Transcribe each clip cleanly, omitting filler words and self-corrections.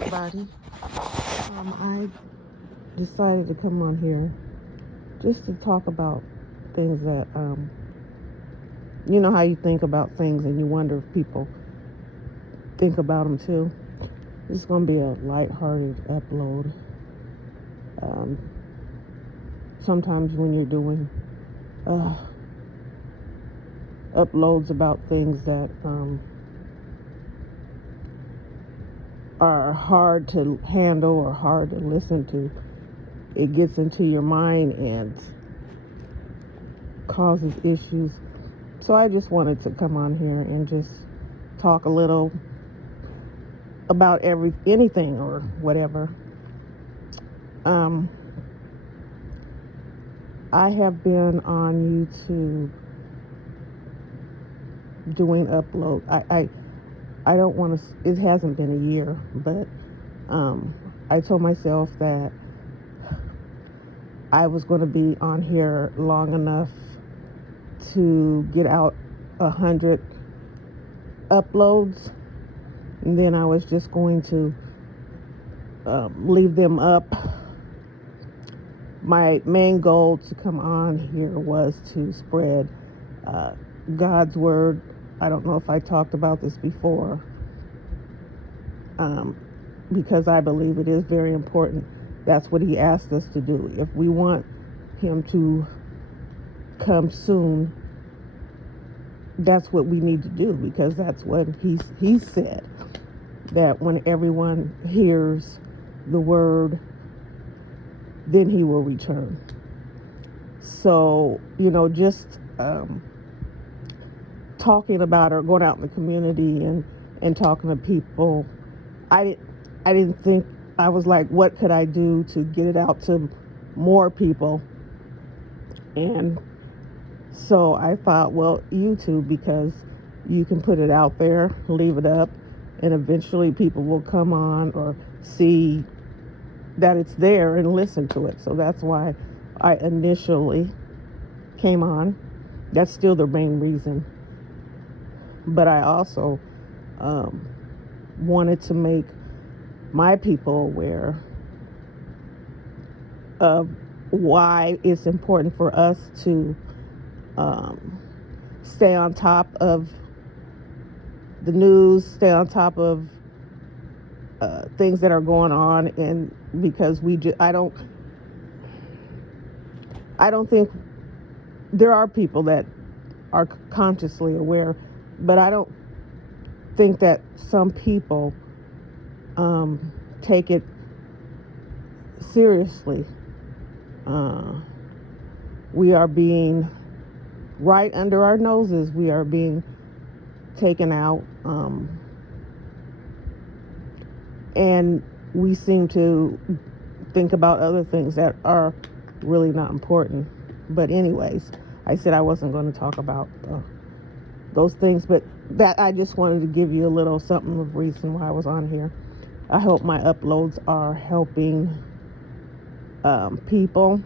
everybody. I decided to come on here just to talk about things that, you know, how you think about things and you wonder if people think about them too. This is going to be a lighthearted upload. Um, Sometimes when you're doing uh, uploads about things that are hard to handle or hard to listen to, it gets into your mind and causes issues. So I just wanted to come on here and just talk a little about anything or whatever. Um, I have been on YouTube doing upload. I don't want to. It hasn't been a year, but I told myself that I was going to be on here long enough to get out 100 uploads, and then I was just going to leave them up. My main goal to come on here was to spread God's word. I don't know if I talked about this before, because I believe it is very important. That's what he asked us to do. If we want him to come soon, that's what we need to do, because that's what he said, that when everyone hears the word, then he will return. So, just talking about or going out in the community and talking to people, I didn't think, I was like, what could I do to get it out to more people? And so I thought, well, YouTube, because you can put it out there, leave it up, and eventually people will come on or see that it's there and listen to it. So that's why I initially came on. That's still the main reason. But I also wanted to make my people aware of why it's important for us to stay on top of the news, stay on top of things that are going on, and because I don't think there are people that are consciously aware, but I don't think that some people take it seriously. We are being, right under our noses, we are being taken out, and we seem to think about other things that are really not important. But anyways, I said I wasn't going to talk about those things, but that I just wanted to give you a little something of reason why I was on here. I hope my uploads are helping people.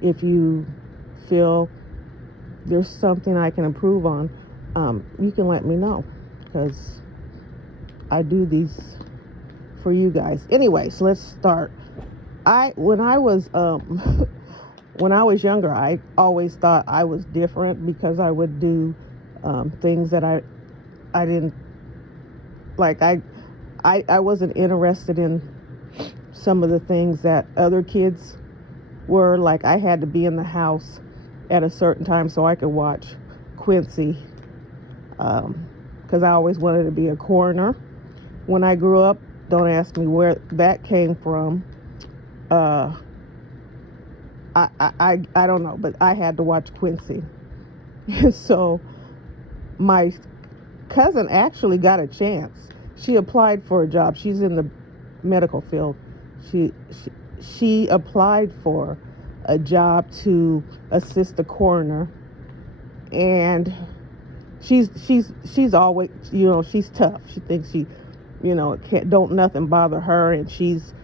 If you feel there's something I can improve on, you can let me know, because I do these for you guys. Anyways, let's start. When I was when I was younger, I always thought I was different because I would do things that I didn't like. I wasn't interested in some of the things that other kids were. Like, I had to be in the house at a certain time so I could watch Quincy, because I always wanted to be a coroner when I grew up. Don't ask me where that came from. I don't know, but I had to watch Quincy. So my cousin actually got a chance. She applied for a job. She's in the medical field. She applied for a job to assist the coroner, and she's always, she's tough. She thinks don't nothing bother her, and she's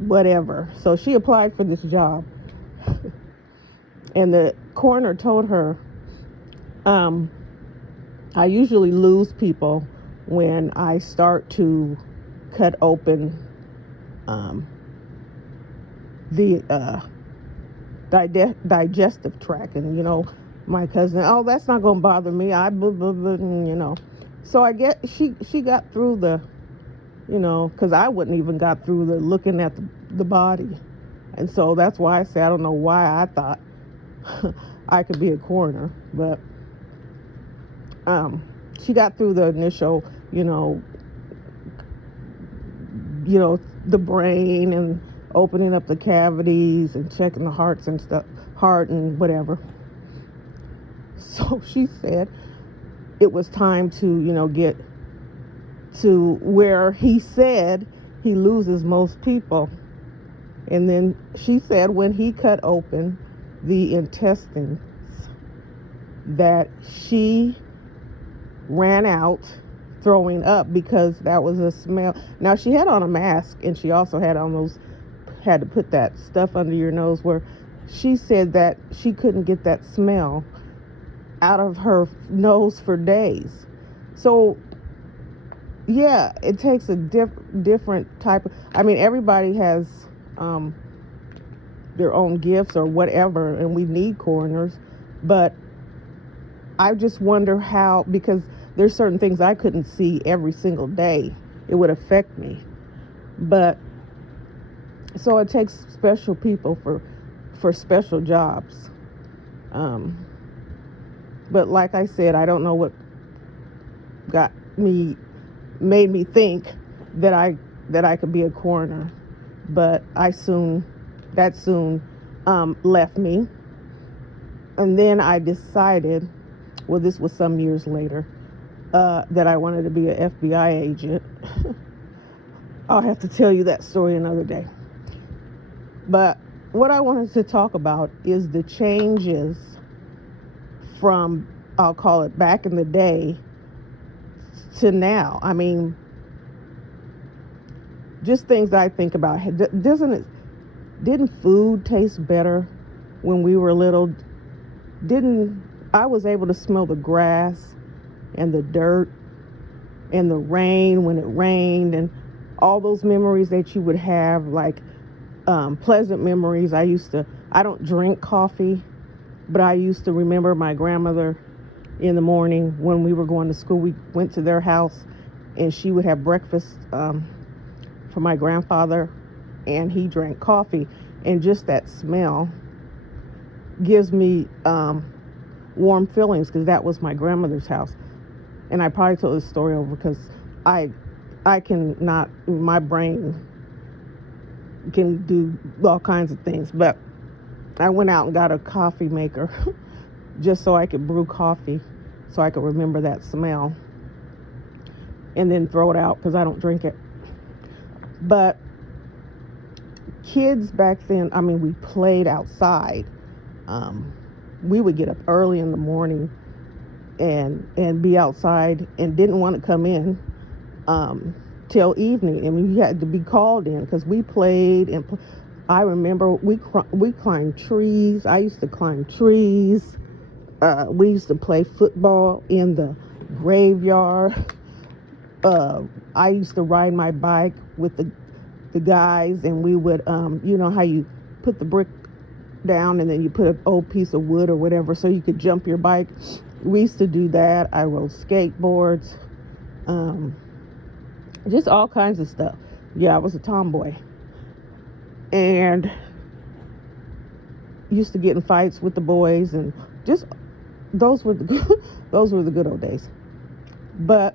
whatever. So she applied for this job, and the coroner told her, I usually lose people when I start to cut open the digestive tract. And, my cousin, oh, that's not going to bother me. Blah, blah, blah. So I get, she got through the, because I wouldn't even got through the looking at the body. And so that's why I say I don't know why I thought I could be a coroner. But she got through the initial, the brain and opening up the cavities and checking the heart and whatever. So she said it was time to, get to where he said he loses most people. And then she said when he cut open the intestines that she ran out throwing up because that was a smell. Now she had on a mask, and she also had to put that stuff under your nose, where she said that she couldn't get that smell out of her nose for days. So yeah, it takes a different type of, everybody has their own gifts or whatever, and we need coroners, but I just wonder how, because there's certain things I couldn't see every single day. It would affect me. But so it takes special people for special jobs. But like I said, I don't know what made me think that I could be a coroner. But that soon left me. And then I decided, well, this was some years later, that I wanted to be an FBI agent. I'll have to tell you that story another day. But what I wanted to talk about is the changes from, I'll call it back in the day to now. Just things that I think about. Didn't food taste better when we were little? I was able to smell the grass and the dirt and the rain when it rained, and all those memories that you would have, like pleasant memories. I don't drink coffee, but I used to remember my grandmother in the morning when we were going to school. We went to their house, and she would have breakfast for my grandfather, and he drank coffee, and just that smell gives me warm feelings, because that was my grandmother's house. And I probably told this story over because I cannot, my brain can do all kinds of things, but I went out and got a coffee maker just so I could brew coffee, so I could remember that smell, and then throw it out because I don't drink it. But kids back then, we played outside. We would get up early in the morning and be outside, and didn't want to come in till evening. You had to be called in because we played. And I remember we climbed trees. I used to climb trees. We used to play football in the graveyard. I used to ride my bike with the guys, and we would, you know how you put the brick down and then you put an old piece of wood or whatever so you could jump your bike. We used to do that. I rode skateboards, just all kinds of stuff. Yeah, I was a tomboy, and used to get in fights with the boys, and just those were the good old days. But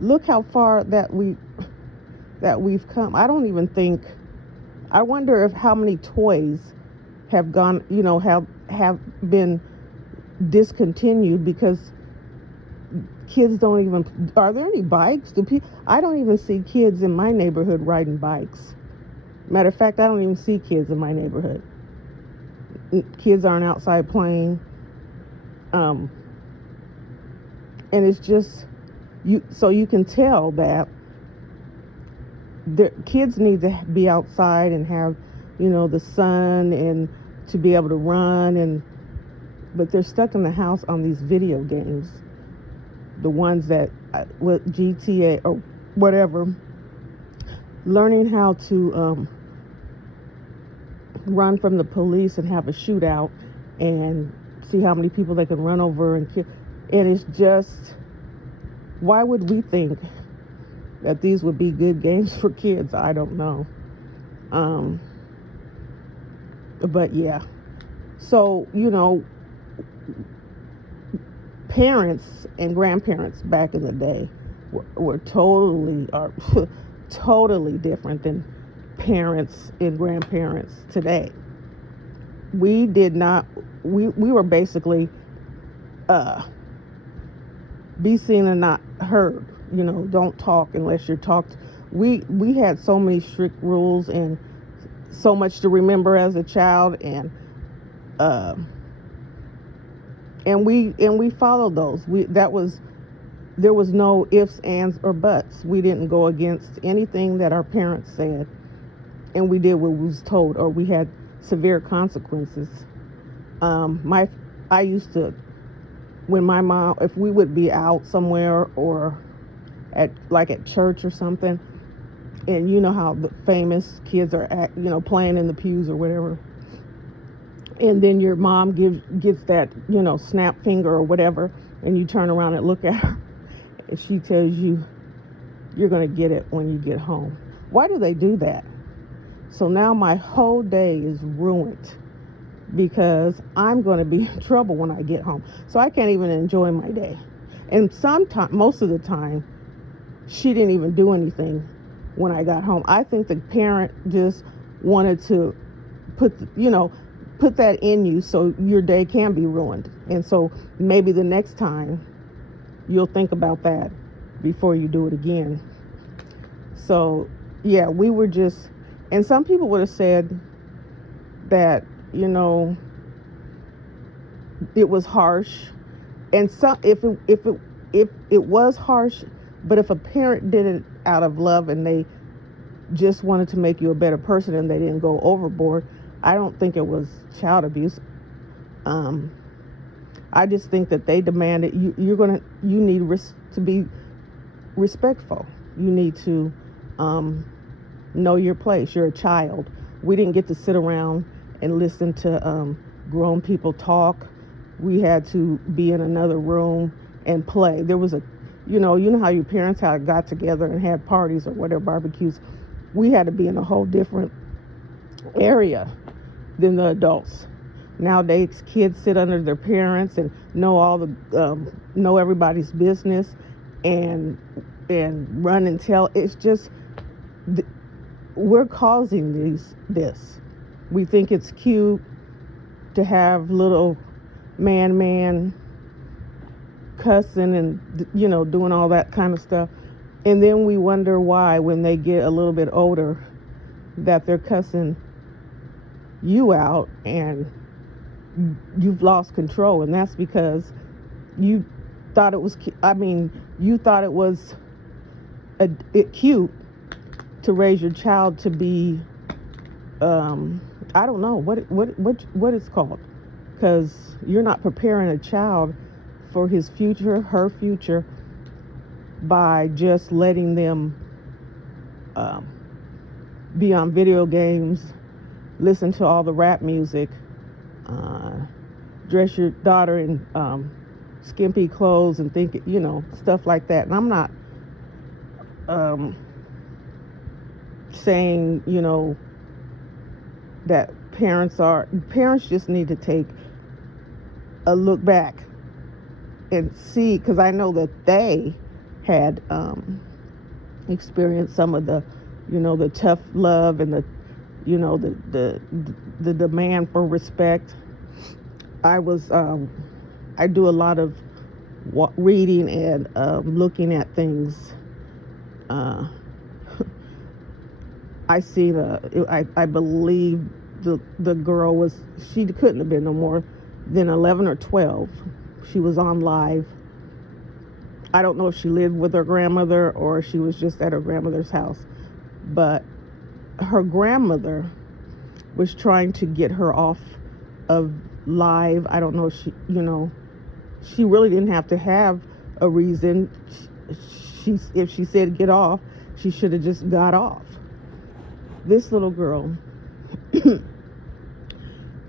look how far that we've come. I don't even think, I wonder if how many toys have gone, have been discontinued because kids don't even, are there any bikes? I don't even see kids in my neighborhood riding bikes. Matter of fact, I don't even see kids in my neighborhood. Kids aren't outside playing. And it's just, so you can tell that the kids need to be outside and have, the sun and to be able to run, but they're stuck in the house on these video games, the ones that with GTA or whatever, learning how to run from the police and have a shootout and see how many people they can run over and kill. And it's just, why would we think that these would be good games for kids? I don't know. But yeah. So, parents and grandparents back in the day were totally different than parents and grandparents today. We were basically be seen and not heard. Don't talk unless you're talked. We had so many strict rules and so much to remember as a child, and we followed those. There was no ifs, ands, or buts. We didn't go against anything that our parents said, and we did what was told, or we had severe consequences. I used to, when my mom, if we would be out somewhere or at church or something, and you know how the famous kids are playing in the pews or whatever, and then your mom gets that snap finger or whatever, and you turn around and look at her, and she tells you you're going to get it when you get home. Why do they do that? So now my whole day is ruined because I'm going to be in trouble when I get home. So I can't even enjoy my day. And most of the time, she didn't even do anything when I got home. I think the parent just wanted to put that in you so your day can be ruined. And so maybe the next time you'll think about that before you do it again. So yeah, we were just, and some people would have said that, it was harsh. And some, if it was harsh, but if a parent did it out of love and they just wanted to make you a better person and they didn't go overboard, I don't think it was child abuse. I just think that they demanded you need to be respectful. You need to know your place. You're a child. We didn't get to sit around and listen to grown people talk. We had to be in another room and play. There was you know how your parents had got together and had parties or whatever, barbecues. We had to be in a whole different area than the adults. Nowadays, kids sit under their parents and know everybody's business and run and tell. It's just we're causing this. We think it's cute to have little man cussing and doing all that kind of stuff, and then we wonder why when they get a little bit older that they're cussing you out and you've lost control. And that's because you thought it was cute to raise your child to be I don't know what it's called, because you're not preparing a child for his future, her future, by just letting them be on video games, listen to all the rap music, dress your daughter in skimpy clothes and think, stuff like that. And I'm not saying, that parents just need to take a look back and see, because I know that they had experienced some of the, the tough love and the demand for respect. I do a lot of reading and looking at things. I believe the girl she couldn't have been no more than 11 or 12. She was on live. I don't know if she lived with her grandmother or she was just at her grandmother's house, but her grandmother was trying to get her off of live. I don't know if she really didn't have to have a reason. If she said get off, she should have just got off. This little girl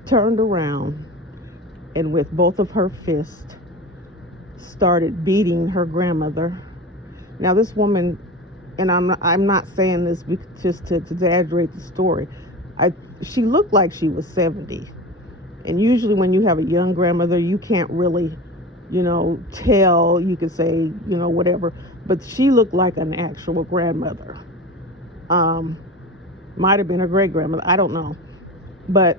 turned around and with both of her fists started beating her grandmother. Now this woman, and I'm not saying this just to exaggerate the story, she looked like she was 70. And usually when you have a young grandmother, you can't really, tell. You could say, whatever. But she looked like an actual grandmother. Might have been her great grandmother. I don't know. But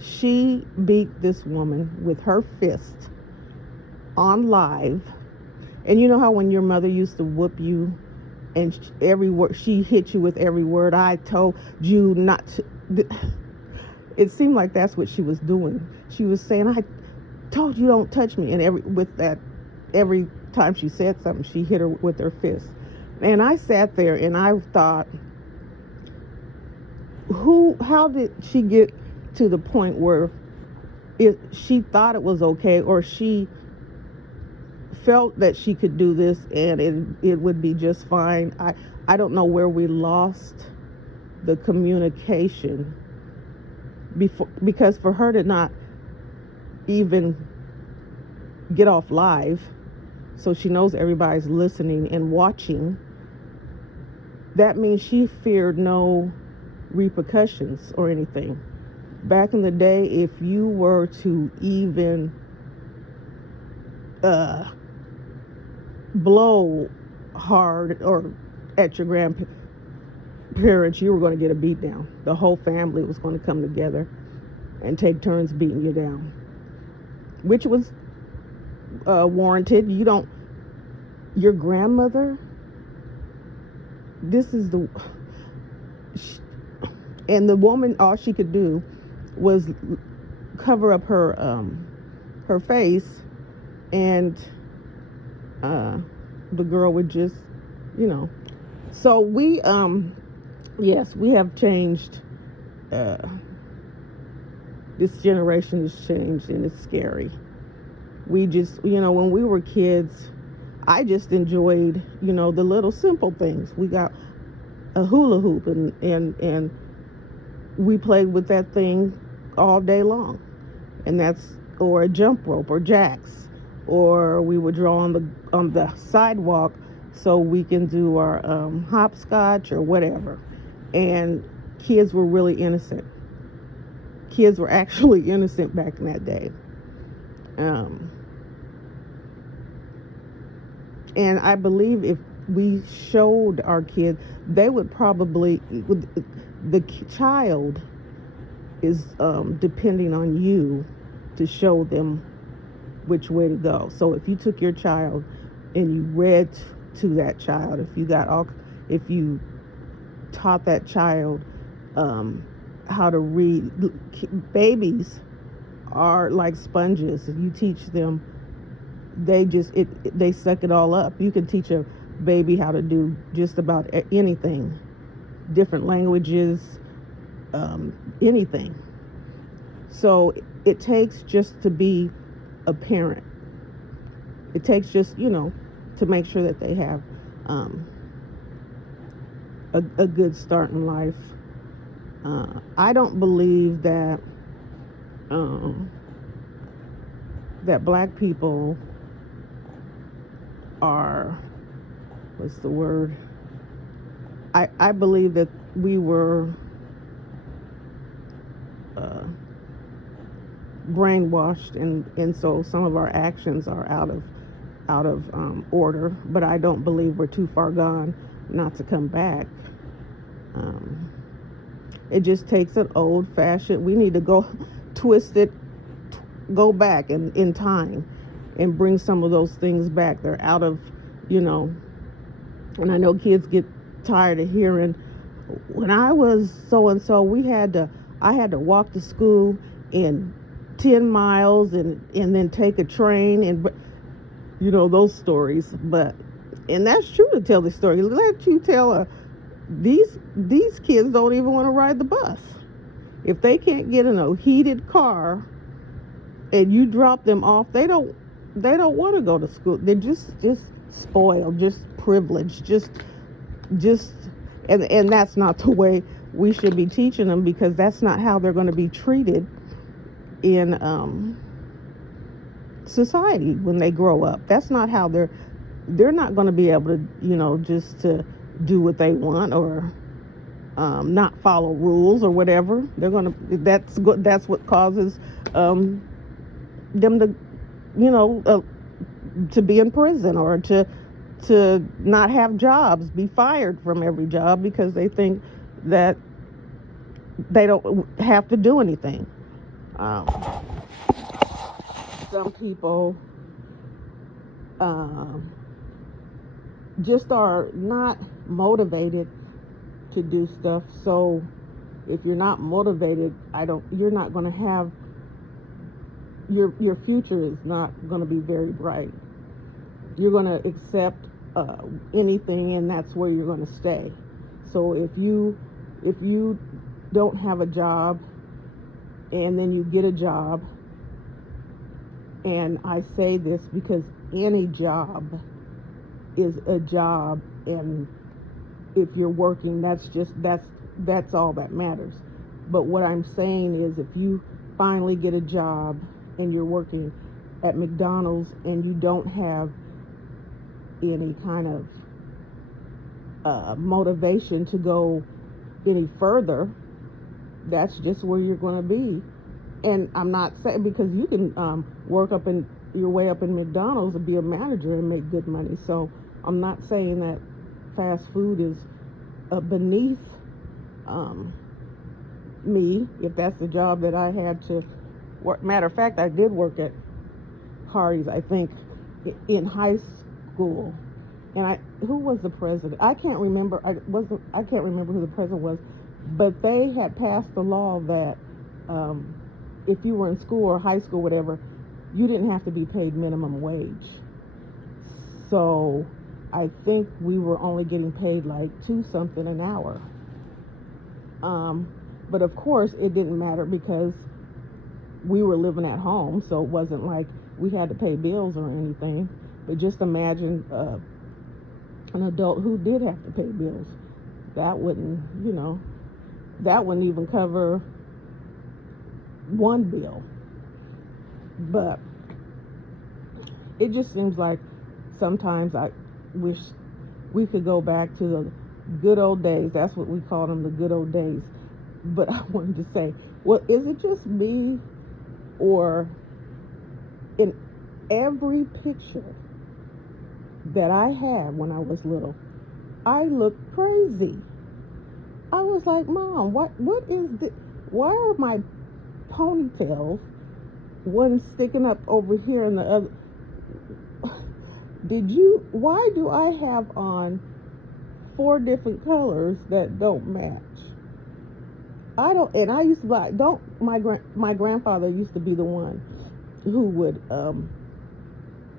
she beat this woman with her fist on live. And you know how when your mother used to whoop you and every word, she hit you with every word, I told you not to. It seemed like that's what she was doing. She was saying, I told you don't touch me. And every time she said something, she hit her with her fist. And I sat there and I thought, how did she get to the point where she thought it was okay, or she felt that she could do this and it would be just fine? I don't know where we lost the communication because for her to not even get off live, so she knows everybody's listening and watching, that means she feared no repercussions or anything. Back in the day, if you were to even blow hard or at your grandparents, you were going to get a beat down. The whole family was going to come together and take turns beating you down, which was warranted. Your grandmother, and the woman, all she could do was cover up her face, and the girl would just, So we, yes, we have changed. This generation has changed, and it's scary. We just, when we were kids, I just enjoyed, the little simple things. We got a hula hoop, and we played with that thing all day long, or a jump rope or jacks, or we would draw on the sidewalk so we can do our hopscotch or whatever. And kids were really innocent. Kids were actually innocent back in that day. And I believe if we showed our kids, they would probably, the child is depending on you to show them which way to go. So if you took your child and you read to that child, if you taught that child how to read, babies are like sponges. If you teach them, they suck it all up. You can teach a baby how to do just about anything, different languages, anything. So it takes just to be a parent. It takes just, to make sure that they have a good start in life. I don't believe that that black people are, what's the word? I believe that we were brainwashed, and so some of our actions are out of order. But I don't believe we're too far gone not to come back. It just takes an old-fashioned. We need to go go back in time and bring some of those things back. They're out of, and I know kids get tired of hearing, when I was so and so, I had to walk to school in 10 miles and then take a train, and those stories. And that's true to tell the story. Let you tell these kids don't even want to ride the bus. If they can't get in a heated car and you drop them off, they don't want to go to school. They're just spoiled, just privileged, just and that's not the way we should be teaching them, because that's not how they're going to be treated in society when they grow up. That's not how they're not going to be able to, just to do what they want, or not follow rules or whatever. They're going to, that's what causes them to, to be in prison, or to not have jobs, be fired from every job, because they think that they don't have to do anything. Um, some people um, just are not motivated to do stuff. So if you're not motivated, you're not going to have, your future is not going to be very bright. You're going to accept anything, and that's where you're going to stay. So if you don't have a job, and then you get a job, and I say this because any job is a job, and if you're working, that's all that matters. But what I'm saying is, if you finally get a job and you're working at McDonald's and you don't have any kind of motivation to go any further, that's just where you're going to be. And I'm not saying, because you can work up in your way up in McDonald's and be a manager and make good money. So I'm not saying that fast food is beneath me, if that's the job that I had to work. Matter of fact, I did work at Hardee's, I think, in high school. And who was the president? I can't remember. I can't remember who the president was, but they had passed a law that if you were in school or high school, whatever, you didn't have to be paid minimum wage. So I think we were only getting paid like $2 something an hour. But of course, it didn't matter, because we were living at home, so it wasn't like we had to pay bills or anything. But just imagine an adult who did have to pay bills. That wouldn't even cover one bill. But it just seems like sometimes I wish we could go back to the good old days. That's what we call them, the good old days. But I wanted to say, well, is it just me, or in every picture that I had when I was little, I looked crazy. I was like, Mom, what is this? Why are my ponytails, one sticking up over here and the other? Why do I have on 4 different colors that don't match? And I used to my grandfather used to be the one who would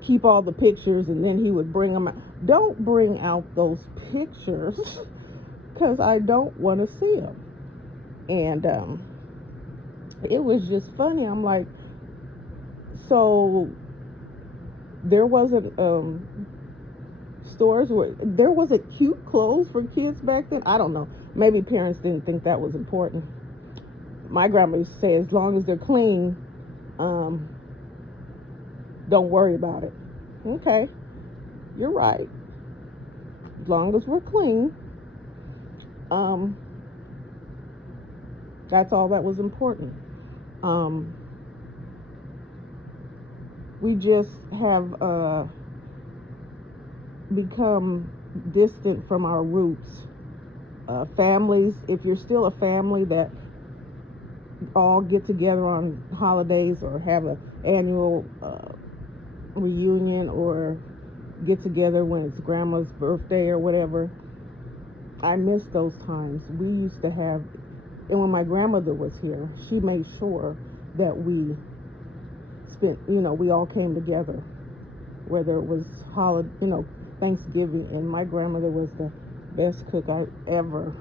keep all the pictures, and then he would bring them out. Don't bring out those pictures, because I don't want to see them. And it was just funny. I'm like, so there wasn't stores where there wasn't cute clothes for kids back then. I don't know. Maybe parents didn't think that was important. My grandma used to say, as long as they're clean, don't worry about it. Okay, you're right. As long as we're clean, that's all that was important. We just have become distant from our roots. Families, if you're still a family that all get together on holidays, or have an annual reunion, or get together when it's grandma's birthday or whatever, I miss those times. We used to have, and when my grandmother was here, she made sure that we spent, we all came together, whether it was Thanksgiving. And my grandmother was the best cook I ever.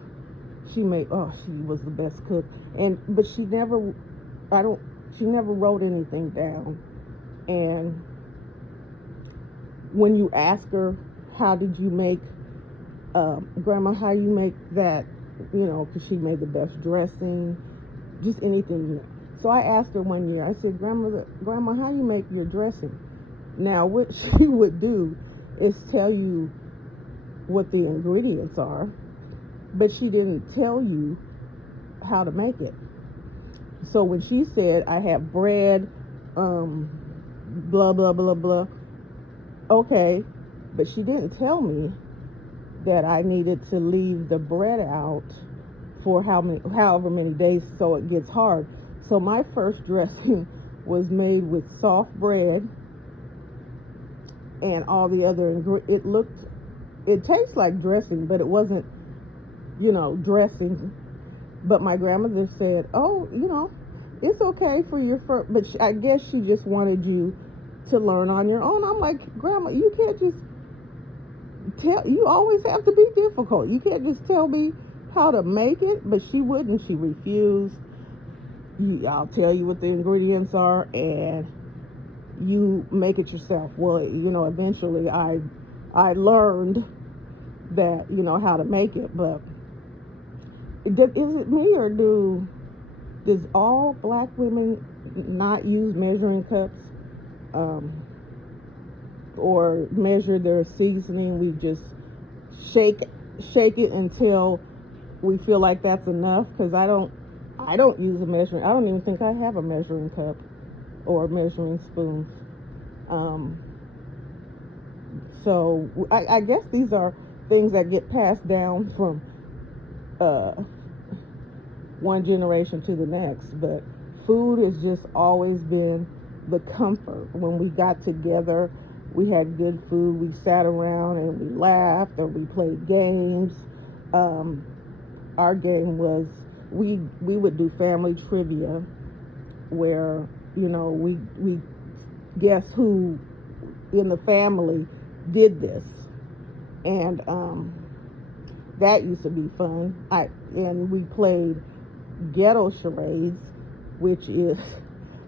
She was the best cook. But she never wrote anything down. And when you ask her, how did you make, Grandma, how you make that because she made the best dressing, just anything. So I asked her one year, I said, Grandma, how you make your dressing? Now, what she would do is tell you what the ingredients are, but she didn't tell you how to make it. So when she said, I have bread, blah, blah, blah, blah, okay, but she didn't tell me that I needed to leave the bread out for however many days so it gets hard. So my first dressing was made with soft bread and all the other it tastes like dressing, but it wasn't, dressing. But my grandmother said, "Oh, it's okay for your first," but I guess she just wanted you to learn on your own. I'm like, Grandma, you can't just you always have to be difficult. You can't just tell me how to make it. But she wouldn't. She refused. I'll tell you what the ingredients are, and you make it yourself. Well, eventually I learned that how to make it. But is it me, or does all black women not use measuring cups, or measure their seasoning? We just shake it until we feel like that's enough. Because I don't use a measuring. I don't even think I have a measuring cup or measuring spoons. Um, so I guess these are things that get passed down from uh, one generation to the next. But food has just always been the comfort. When we got together, we had good food. We sat around and we laughed, or we played games. Um, our game was, we would do family trivia, where we guess who in the family did this, and that used to be fun. And we played ghetto charades, which is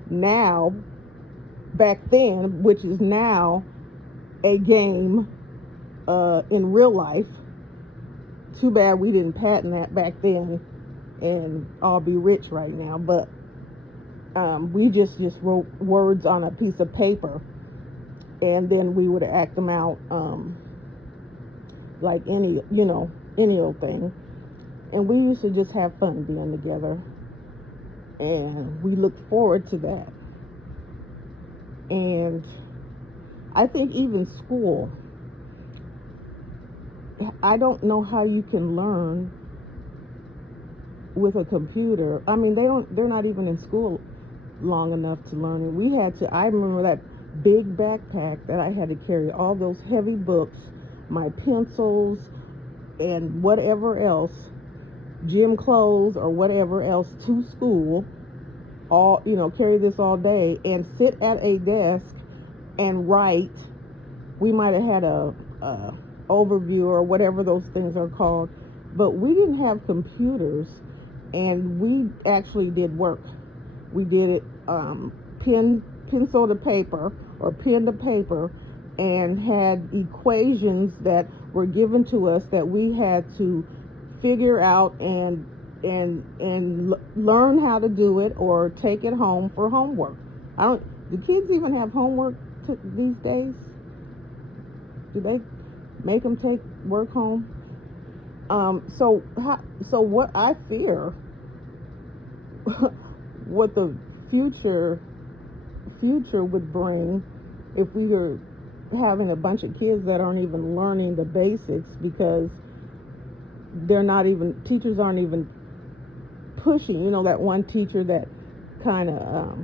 now, back then, which is now a game in real life. Too bad we didn't patent that back then and all be rich right now. But we just wrote words on a piece of paper, and then we would act them out, like any old thing. And we used to just have fun being together, and we looked forward to that. And I think even school, I don't know how you can learn with a computer. I mean, they're not even in school long enough to learn it. I remember that big backpack that I had to carry all those heavy books, my pencils, and whatever else, gym clothes or whatever else, to school. Carry this all day and sit at a desk and write. We might have had a overview or whatever those things are called, but we didn't have computers, and we actually did work. We did it pencil to paper or pen to paper, and had equations that were given to us that we had to figure out and learn how to do it, or take it home for homework. Do kids even have homework these days? Do they make them take work home? So what I fear, what the future would bring, if we were having a bunch of kids that aren't even learning the basics, because teachers aren't even pushing. That one teacher that kind of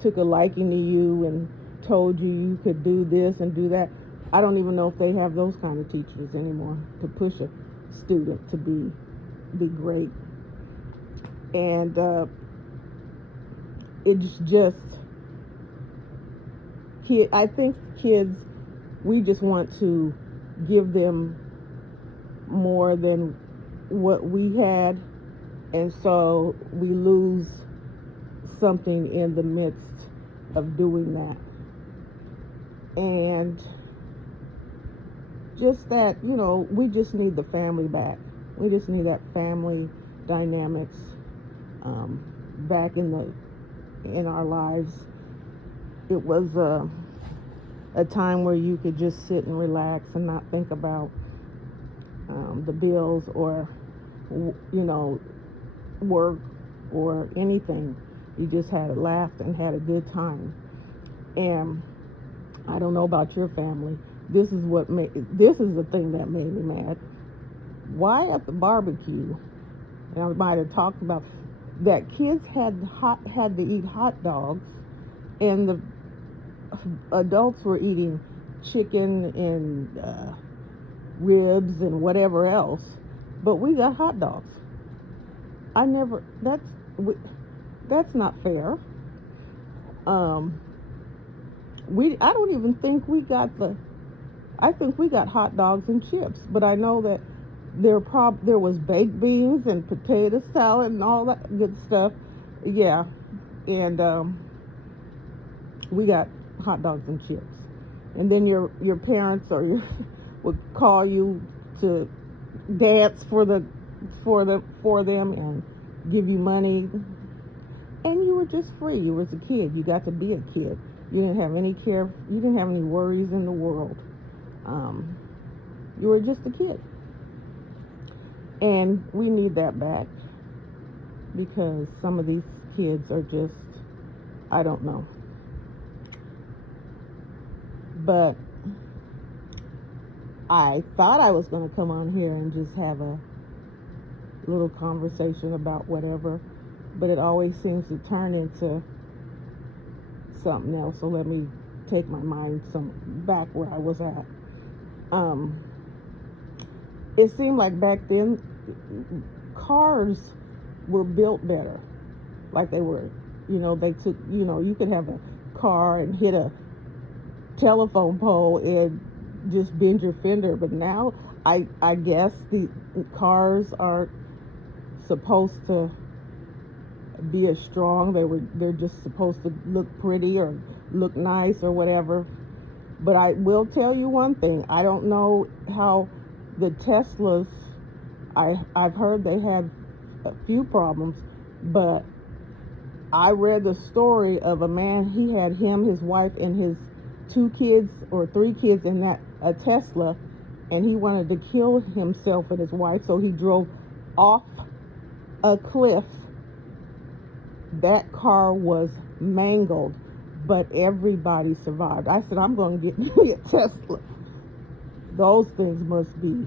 took a liking to you and told you could do this and do that. I don't even know if they have those kind of teachers anymore, to push a student to be great. And it's just I think kids, we just want to give them more than what we had, and so we lose something in the midst of doing that. And just that, we just need the family back. We just need that family dynamics back in our lives. It was a time where you could just sit and relax and not think about the bills or work or anything. You just had laughed and had a good time. And I don't know about your family. This is the thing that made me mad. Why at the barbecue? And I might have talked about that kids had to eat hot dogs, and the adults were eating chicken and ribs and whatever else, but we got hot dogs. That's not fair. I don't even think we got I think we got hot dogs and chips, but I know that there was baked beans and potato salad and all that good stuff. Yeah, and we got hot dogs and chips. And then your parents would call you to dance for them and give you money, and you were just free. You was a kid. You got to be a kid. You didn't have any care. You didn't have any worries in the world. You were just a kid. And we need that back, because some of these kids are just, I don't know. But I thought I was going to come on here and just have a little conversation about whatever, but it always seems to turn into something else. So let me take my mind back where I was at. It seemed like back then cars were built better. Like they were, they took, you could have a car and hit a telephone pole and just bend your fender. But now I guess the cars aren't supposed to be as strong. They're just supposed to look pretty or look nice or whatever. But I will tell you one thing. I don't know how the Teslas, I've heard they had a few problems, but I read the story of a man. He had his wife, and his 2 kids or 3 kids in a Tesla, and he wanted to kill himself and his wife, so he drove off a cliff. That car was mangled, but everybody survived. I said, I'm going to get me a Tesla. Those things must be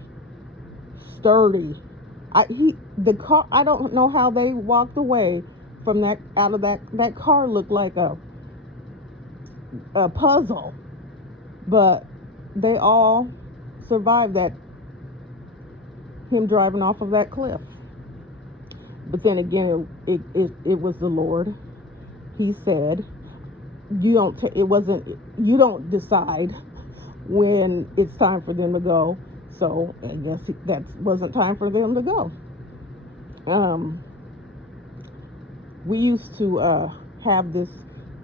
sturdy. The car, I don't know how they walked away from that. Out of that car looked like a puzzle, but they all survived him driving off of that cliff. But then again, it was the Lord. He said, you don't decide when it's time for them to go. So I guess that wasn't time for them to go. We used to have this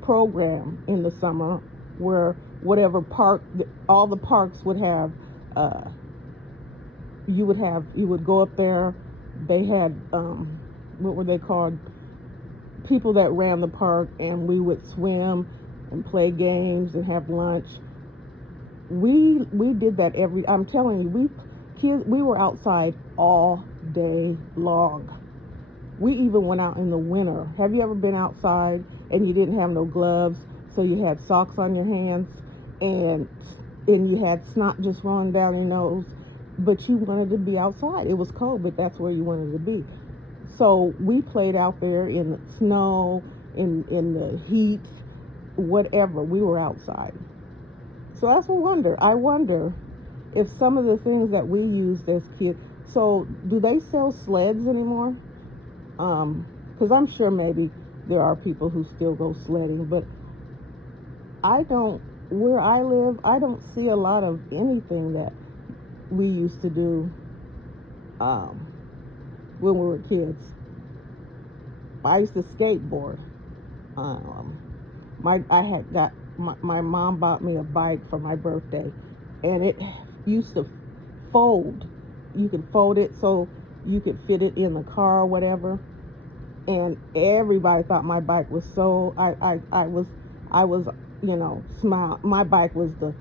program in the summer where whatever park, all the parks would have, you would go up there. They had, what were they called? People that ran the park, and we would swim and play games and have lunch. We did that I'm telling you, we were outside all day long. We even went out in the winter. Have you ever been outside and you didn't have no gloves, so you had socks on your hands, and you had snot just rolling down your nose, but you wanted to be outside? It was cold, but that's where you wanted to be. So we played out there in the snow, in the heat, whatever. We were outside. So that's a wonder. I wonder if some of the things that we used as kids. So do they sell sleds anymore? Because I'm sure maybe there are people who still go sledding, but where I live, I don't see a lot of anything that we used to do when we were kids. I used to skateboard. My mom bought me a bike for my birthday, and it used to fold. You could fold it so you could fit it in the car or whatever. And everybody thought my bike was so, I was, smile. My bike was the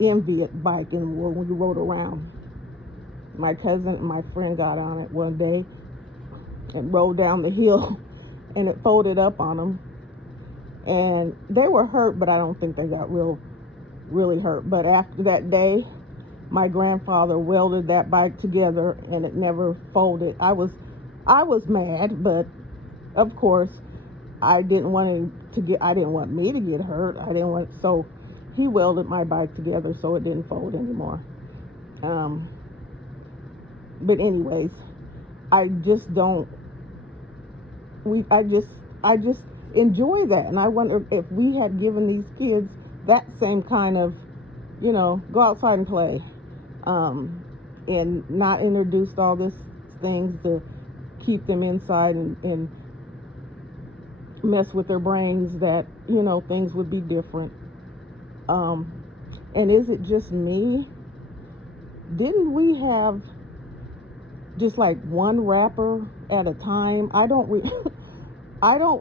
envied bike, and when we rode around. My cousin and my friend got on it one day and rolled down the hill, and it folded up on them, and they were hurt, but I don't think they got really hurt. But after that day, my grandfather welded that bike together, and it never folded. I was mad, but of course, I didn't I didn't want me to get hurt. So he welded my bike together so it didn't fold anymore. But anyways, I just don't. I just enjoy that, and I wonder if we had given these kids that same kind of, go outside and play, and not introduced all this things to keep them inside and mess with their brains, that things would be different. And is it just me? Didn't we have just like one rapper at a time? I don't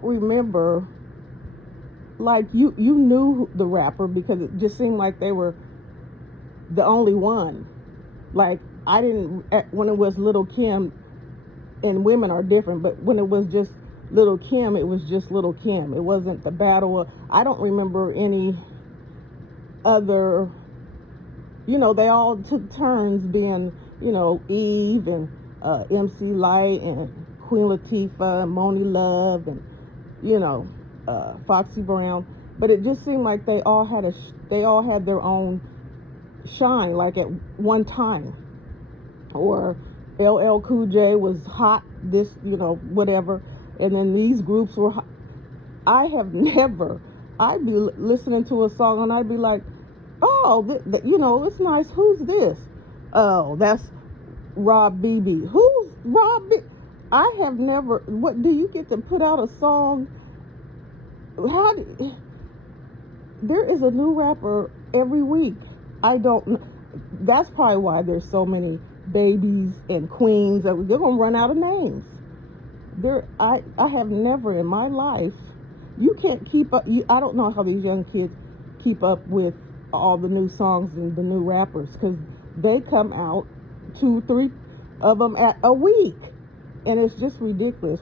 remember. Like you knew the rapper because it just seemed like they were the only one. Like I didn't, when it was Little Kim, and women are different, but when it was just Little Kim, it was just Little Kim. It wasn't the battle. I don't remember any other. They all took turns being, Eve and MC Light and Queen Latifah and Moni Love and Foxy Brown. But it just seemed like they all had their own shine, like at one time. Or LL Cool J was hot, this, whatever, and then these groups were hot. I'd be listening to a song and I'd be like, oh, it's nice. Who's this? Oh, that's Rob Beebe. Who's Rob Beebe? I have never. What do you get to put out a song? There is a new rapper every week. I don't know. That's probably why there's so many babies and queens. They're gonna run out of names. I have never in my life. You can't keep up. I don't know how these young kids keep up with all the new songs and the new rappers, because they come out 2-3 of them at a week, and it's just ridiculous.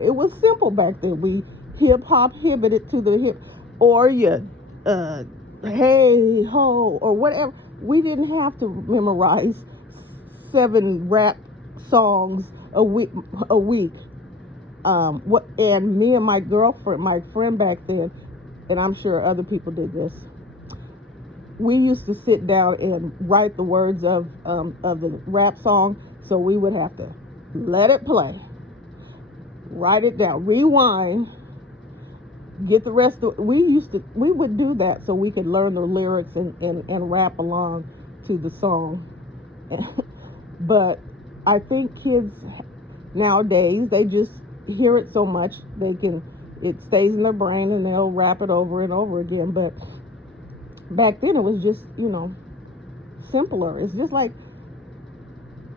It was simple back then. We hip hop it to the hip, or hey ho or whatever. We didn't have to memorize 7 rap songs a week. And me and my friend back then, and I'm sure other people did this. We used to sit down and write the words of the rap song, so we would have to let it play, write it down, rewind, get the rest of. We would do that so we could learn the lyrics and rap along to the song. But I think kids nowadays, they just hear it so much it stays in their brain and they'll rap it over and over again. But back then it was just, simpler. It's just like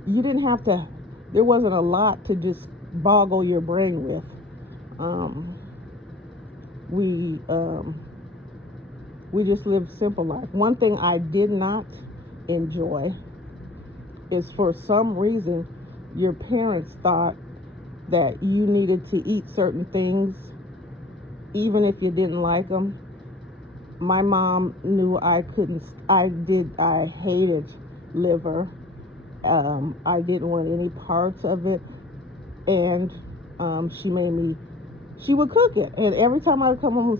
you didn't have to, there wasn't a lot to just boggle your brain with. We just lived simple life. One thing I did not enjoy is, for some reason, your parents thought that you needed to eat certain things even if you didn't like them. My mom knew I couldn't. I hated liver. I didn't want any parts of it, and she would cook it, and every time I would come home,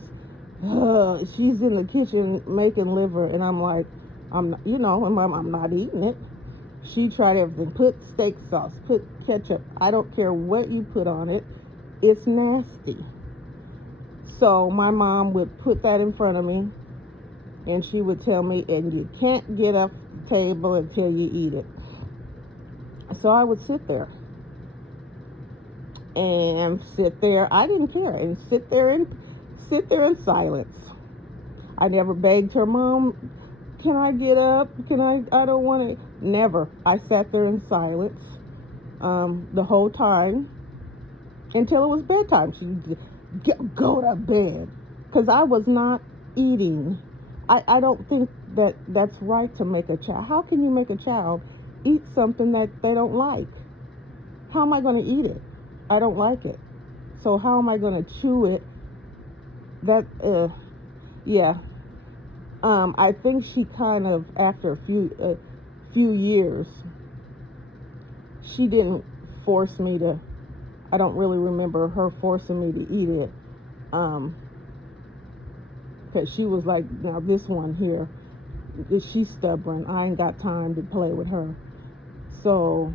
she's in the kitchen making liver, and I'm like, I'm not eating it. She tried everything. Put steak sauce, put ketchup. I don't care what you put on it. It's nasty. So my mom would put that in front of me, and she would tell me, and you can't get off the table until you eat it. So I would sit there. I didn't care, and sit there in silence. I never begged her, Mom, can I get up? I don't want to. Never. I sat there in silence the whole time until it was bedtime. She would go to bed because I was not eating. I don't think that that's right to make a child. How can you make a child eat something that they don't like? How am I going to eat it? I don't like it. So how am I going to chew it? That yeah. I think she kind of, after a few years, she didn't force me to. I don't really remember her forcing me to eat it. Um, because she was like, now this one here, she's stubborn. I ain't got time to play with her. So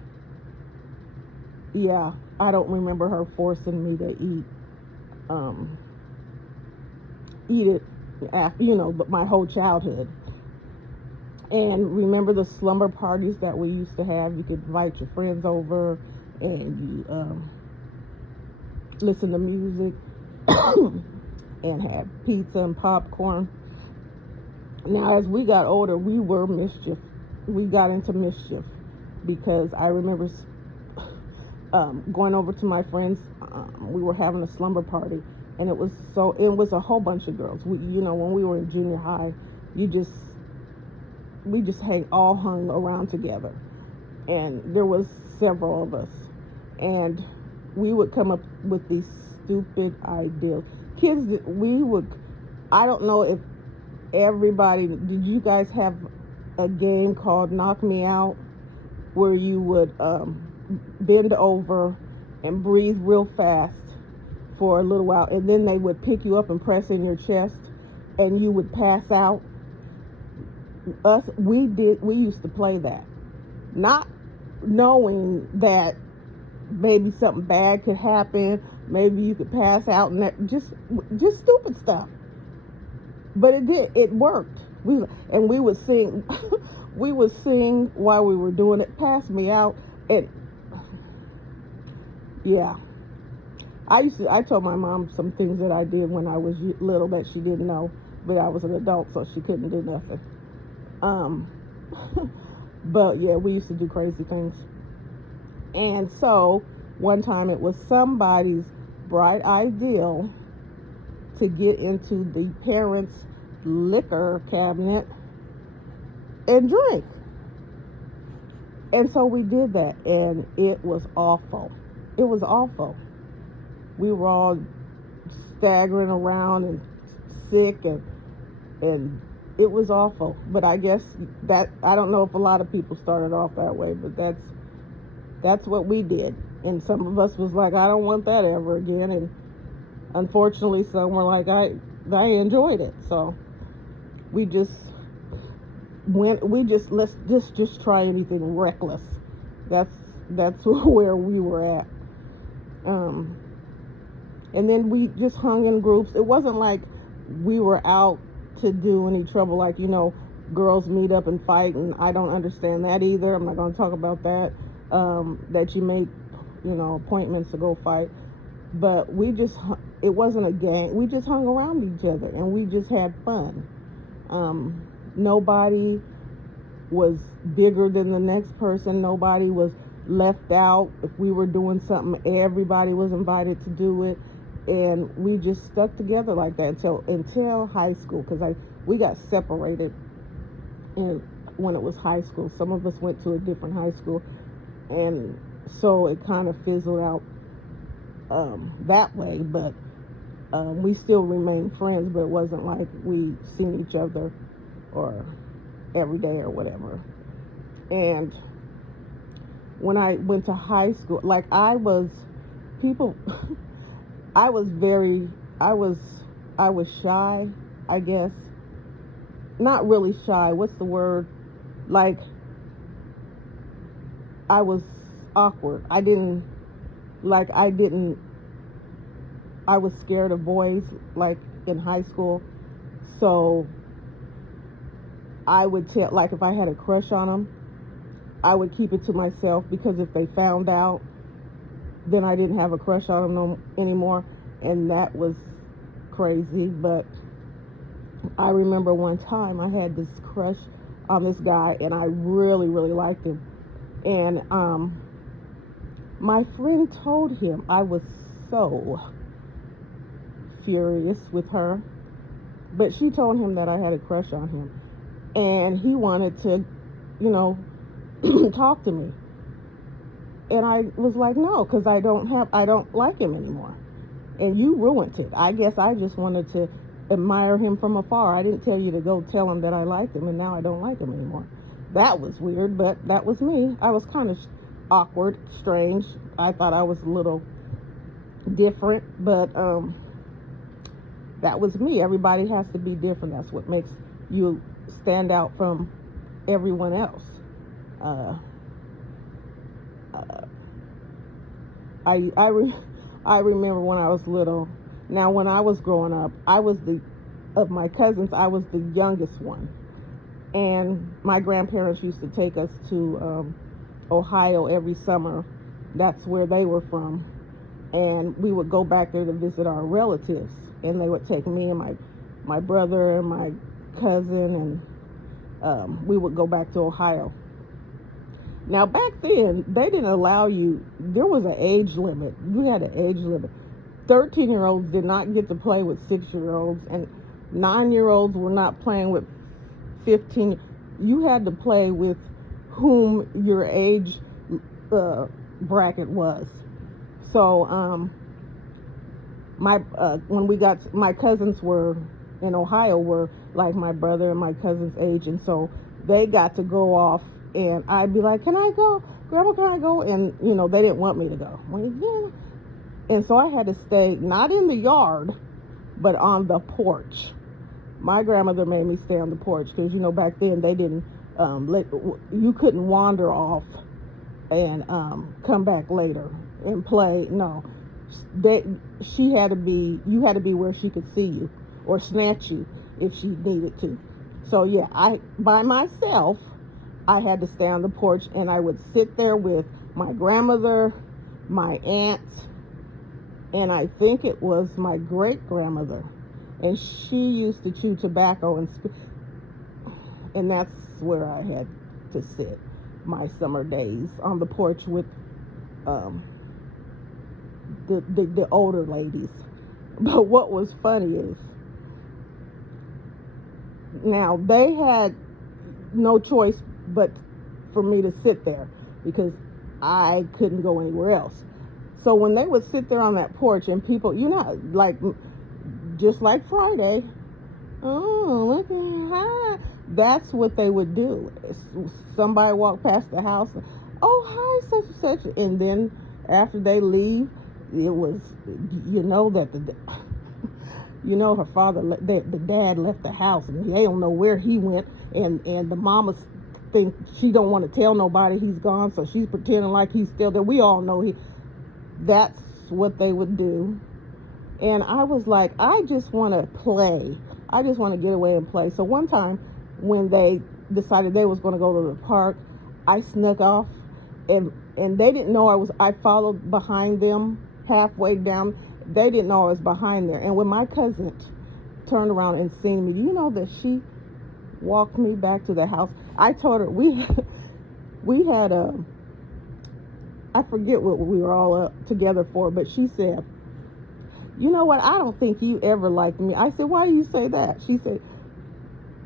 yeah, I don't remember her forcing me to um, eat it after, but my whole childhood. And remember the slumber parties that we used to have? You could invite your friends over and you listen to music and have pizza and popcorn. Now, as we got older, we were mischief. We got into mischief because I remember going over to my friends. We were having a slumber party, and it was a whole bunch of girls. When we were in junior high, you just we just all hung around together, and there was several of us, and we would come up with these stupid ideas. Kids, we would. I don't know if everybody, did you guys have a game called Knock Me Out, where you would bend over and breathe real fast for a little while, and then they would pick you up and press in your chest, and you would pass out? We used to play that, not knowing that maybe something bad could happen, maybe you could pass out, and that just stupid stuff. But it worked. We would sing. We would sing while we were doing it. Pass me out. And yeah, I told my mom some things that I did when I was little that she didn't know, but I was an adult, so she couldn't do nothing. um but yeah, we used to do crazy things. And so one time it was somebody's bright idea to get into the parents' liquor cabinet and drink. And so we did that, and it was awful. It was awful. We were all staggering around and sick, and it was awful. But I guess that, I don't know if a lot of people started off that way, but that's what we did. And some of us was like, I don't want that ever again. And unfortunately, some were like, I enjoyed it. So we just let's just try anything reckless. That's where we were at. Um, and then we just hung in groups. It wasn't like we were out to do any trouble, like, girls meet up and fight, and I don't understand that either. I'm not going to talk about that. That you made, appointments to go fight. But it wasn't a gang. We just hung around each other, and we just had fun. Nobody was bigger than the next person. Nobody was left out. If we were doing something, everybody was invited to do it. And we just stuck together like that until high school, because we got separated when it was high school. Some of us went to a different high school, and so it kind of fizzled out that way. But we still remained friends, but it wasn't like we seen each other or every day or whatever. And when I went to high school, like, people I was very I was shy, I guess. Not really shy, what's the word? Like, I was awkward. I was scared of boys, like, in high school. So I would tell, like, if I had a crush on them, I would keep it to myself, because if they found out, then I didn't have a crush on them anymore, and that was crazy. But I remember one time I had this crush on this guy, and I really, really liked him. And my friend told him. I was so furious with her, but she told him that I had a crush on him, and he wanted to, you know, talk to me. And I was like, no, because I don't like him anymore. And you ruined it. I guess I just wanted to admire him from afar. I didn't tell you to go tell him that I liked him, and now I don't like him anymore. That was weird, but that was me. I was kind of awkward, strange. I thought I was a little different, but that was me. Everybody has to be different. That's what makes you stand out from everyone else. Uh, uh, I I re- I remember when I was little. Now, when I was growing up, I was of my cousins, I was the youngest one, and my grandparents used to take us to Ohio every summer. That's where they were from, and we would go back there to visit our relatives, and they would take me and my brother and my cousin, and we would go back to Ohio. Now, back then, they didn't allow you, there was an age limit. You had an age limit. 13-year-olds did not get to play with 6-year-olds, and 9-year-olds were not playing with 15. You had to play with whom your age bracket was. So, when we got, my cousins were in Ohio, were like my brother and my cousin's age, and so they got to go off, and I'd be like, can I go, Grandma, can I go? And they didn't want me to go. Well, yeah. And so I had to stay not in the yard but on the porch. My grandmother made me stay on the porch because back then they didn't you couldn't wander off and come back later and play. No, they she had to be you had to be where she could see you or snatch you if she needed to. So yeah, I by myself, I had to stay on the porch, and I would sit there with my grandmother, my aunt, and I think it was my great grandmother, and she used to chew tobacco, and that's where I had to sit my summer days on the porch with um, the older ladies. But what was funny is, now they had no choice but for me to sit there because I couldn't go anywhere else. So when they would sit there on that porch, and people, like just like Friday, oh, look at hi. That's what they would do. Somebody walked past the house, oh, hi, such and such. And then after they leave, it was, that her father, the dad left the house, and they don't know where he went. And the mama think she don't want to tell nobody he's gone, so she's pretending like he's still there. We all know that's what they would do. And I was like, I just want to play. I just want to get away and play. So one time when they decided they was going to go to the park, I snuck off, and they didn't know I followed behind them halfway down. They didn't know I was behind there. And when my cousin turned around and seen me, do you know that she walked me back to the house? I told her we had I forget what we were all together for, but she said, you know what, I don't think you ever liked me. I said, why do you say that? She said,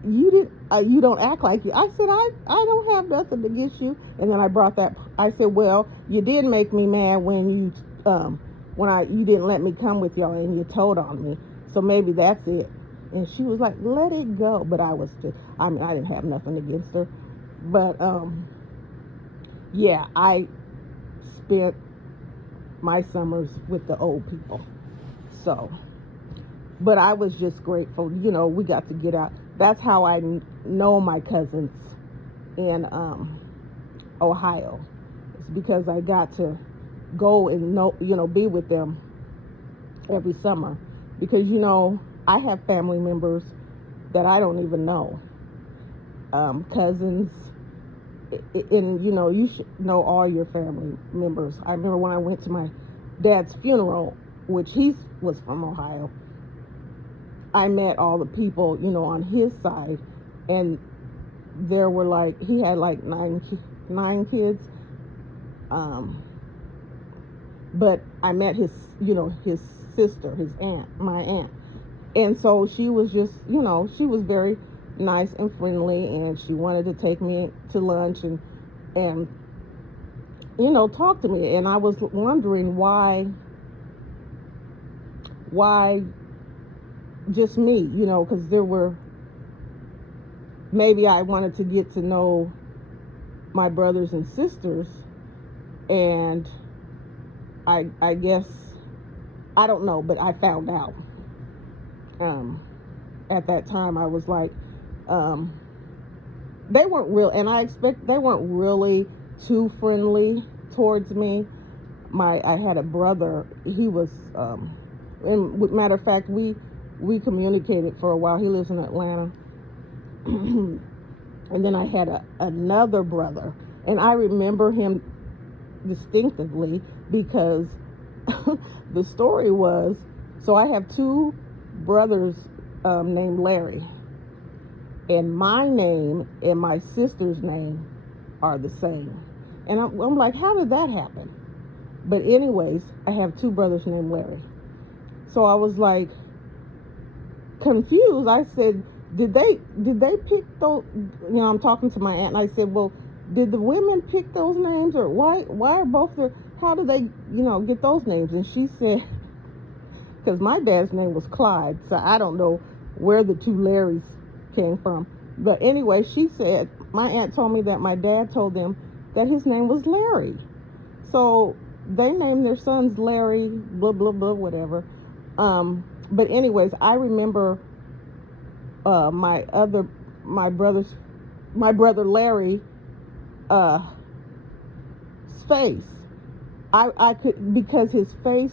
you don't act like you. I said, I don't have nothing against you. And then I brought that, I said, well, you did make me mad when you didn't let me come with y'all, and you told on me, so maybe that's it. And she was like, let it go. But I didn't have nothing against her. But yeah, I spent my summers with the old people. So, but I was just grateful. We got to get out. That's how I know my cousins in Ohio. It's because I got to go and be with them every summer. Because I have family members that I don't even know, cousins, and you should know all your family members. I remember when I went to my dad's funeral, which he was from Ohio, I met all the people on his side, and there were like, he had like nine kids. Um, but I met his, his sister, his aunt, my aunt. And so she was just, she was very nice and friendly, and she wanted to take me to lunch and talk to me. And I was wondering why just me, because there were, maybe I wanted to get to know my brothers and sisters, and I guess, I don't know, but I found out. At that time, I was like, um, they weren't real, and I expect they weren't really too friendly towards me. I had a brother. He was, and matter of fact, we communicated for a while. He lives in Atlanta. And then I had another brother, and I remember him distinctively because the story was, so I have two brothers named Larry, and my name and my sister's name are the same. And I'm like, how did that happen? But anyways, I have two brothers named Larry. So I was like confused. I said, did they pick those? I'm talking to my aunt, and I said, well, did the women pick those names, or why are both the, how do they get those names? And she said, because my dad's name was Clyde, so I don't know where the two Larrys came from. But anyway, she said, my aunt told me that my dad told them that his name was Larry. So they named their sons Larry, blah, blah, blah, whatever. But anyways, I remember my brother Larry, face. I could, because his face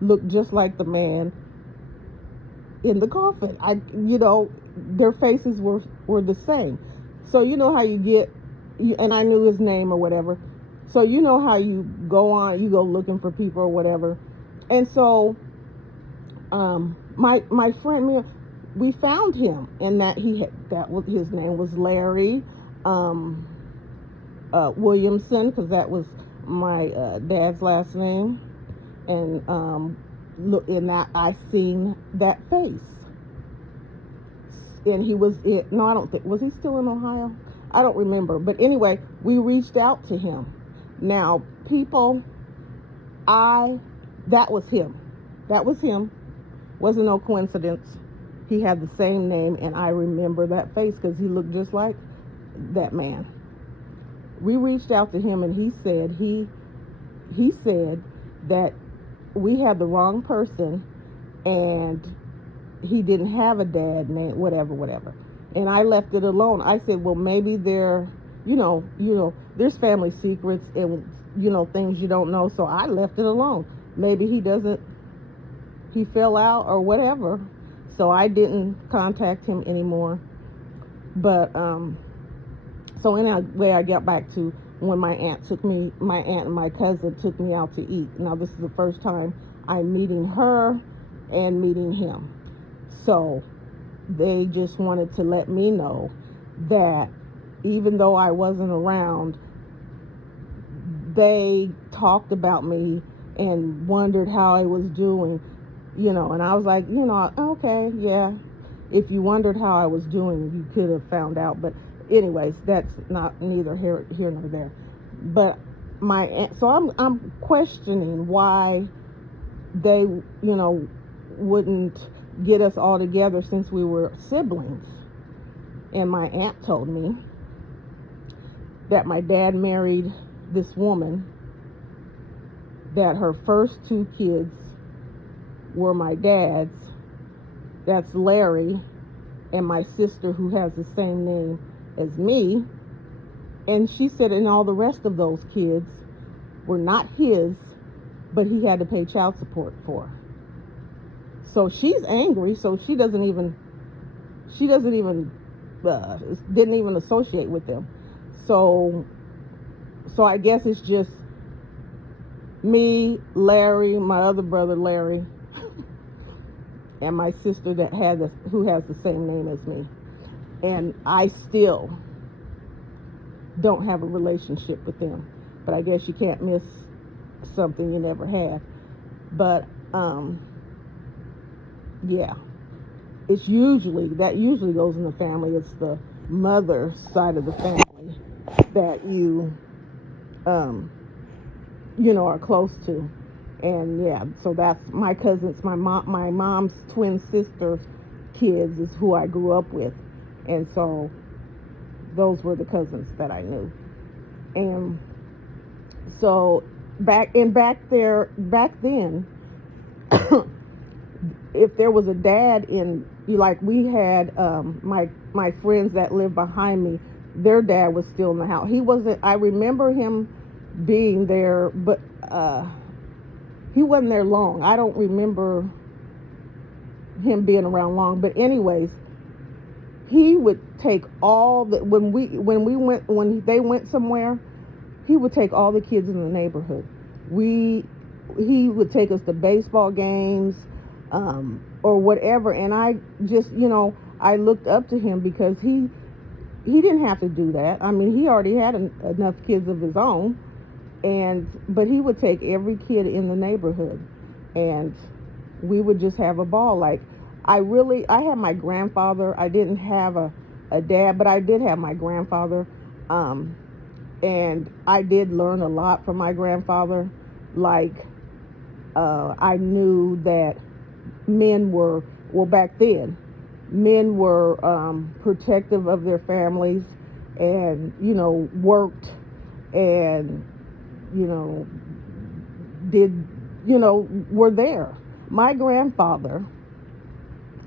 looked just like the man in the coffin. Their faces were the same. So you know how you get, and I knew his name or whatever. So you know how you go looking for people or whatever. And so my friend, we found him, and that his name was Larry Williamson, because that was my dad's last name. And look, in that I seen that face, and he was it. No, I don't think, was he still in Ohio? I don't remember. But anyway, we reached out to him. Now, people, that was him. That was him. Wasn't no coincidence. He had the same name, and I remember that face because he looked just like that man. We reached out to him, and he said that we had the wrong person, and he didn't have a dad name, whatever. And I left it alone. I said, well, maybe there's family secrets and things you don't know. So I left it alone. Maybe he fell out or whatever. So I didn't contact him anymore. But so anyway, I got back to when my aunt and my cousin took me out to eat. Now this is the first time I'm meeting her and meeting him. So they just wanted to let me know that even though I wasn't around, they talked about me and wondered how I was doing, and I was like, okay, yeah, if you wondered how I was doing, you could have found out. But anyways, that's not neither here nor there. But my aunt, so I'm questioning why they wouldn't get us all together since we were siblings. And my aunt told me that my dad married this woman, that her first two kids were my dad's. That's Larry and my sister, who has the same name as me. And she said, and all the rest of those kids were not his, but he had to pay child support for. So she's angry. So she didn't even associate with them. So I guess it's just me, Larry, my other brother Larry, and my sister who has the same name as me. and I still don't have a relationship with them. But I guess you can't miss something you never had. But yeah, it's usually goes in the family. It's the mother side of the family that um, are close to. And yeah, so that's my cousins, my mom's twin sister's kids is who I grew up with. And so those were the cousins that I knew. And so back then, if there was a dad in, like we had my friends that lived behind me, their dad was still in the house. He wasn't. I remember him being there, but he wasn't there long. I don't remember him being around long. But anyways, he would take all the when they went somewhere, he would take all the kids in the neighborhood. He would take us to baseball games, or whatever, and I just, I looked up to him because he didn't have to do that. I mean, he already had enough kids of his own, but he would take every kid in the neighborhood, and we would just have a ball. Like, I had my grandfather. I didn't have a dad, but I did have my grandfather. And I did learn a lot from my grandfather. Like, I knew that back then, men were protective of their families, and, worked, and, did, were there. My grandfather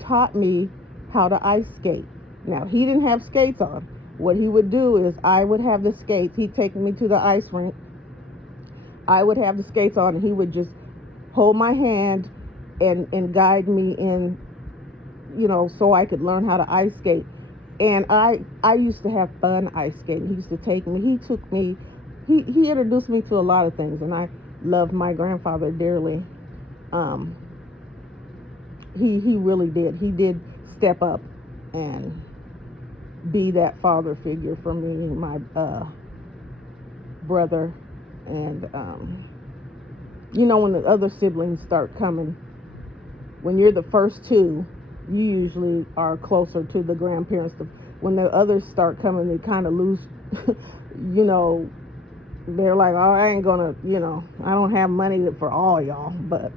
taught me how to ice skate. Now, he didn't have skates on. What he would do is, I would have the skates. He'd take me to the ice rink. I would have the skates on, and he would just hold my hand and guide me in, so I could learn how to ice skate. And I used to have fun ice skating. He used to take me. He introduced me to a lot of things, and I loved my grandfather dearly. He really did. He did step up and be that father figure for me and my brother. And when the other siblings start coming, when you're the first two, you usually are closer to the grandparents. When the others start coming, they kind of lose they're like, oh, I ain't gonna, I don't have money for all y'all. But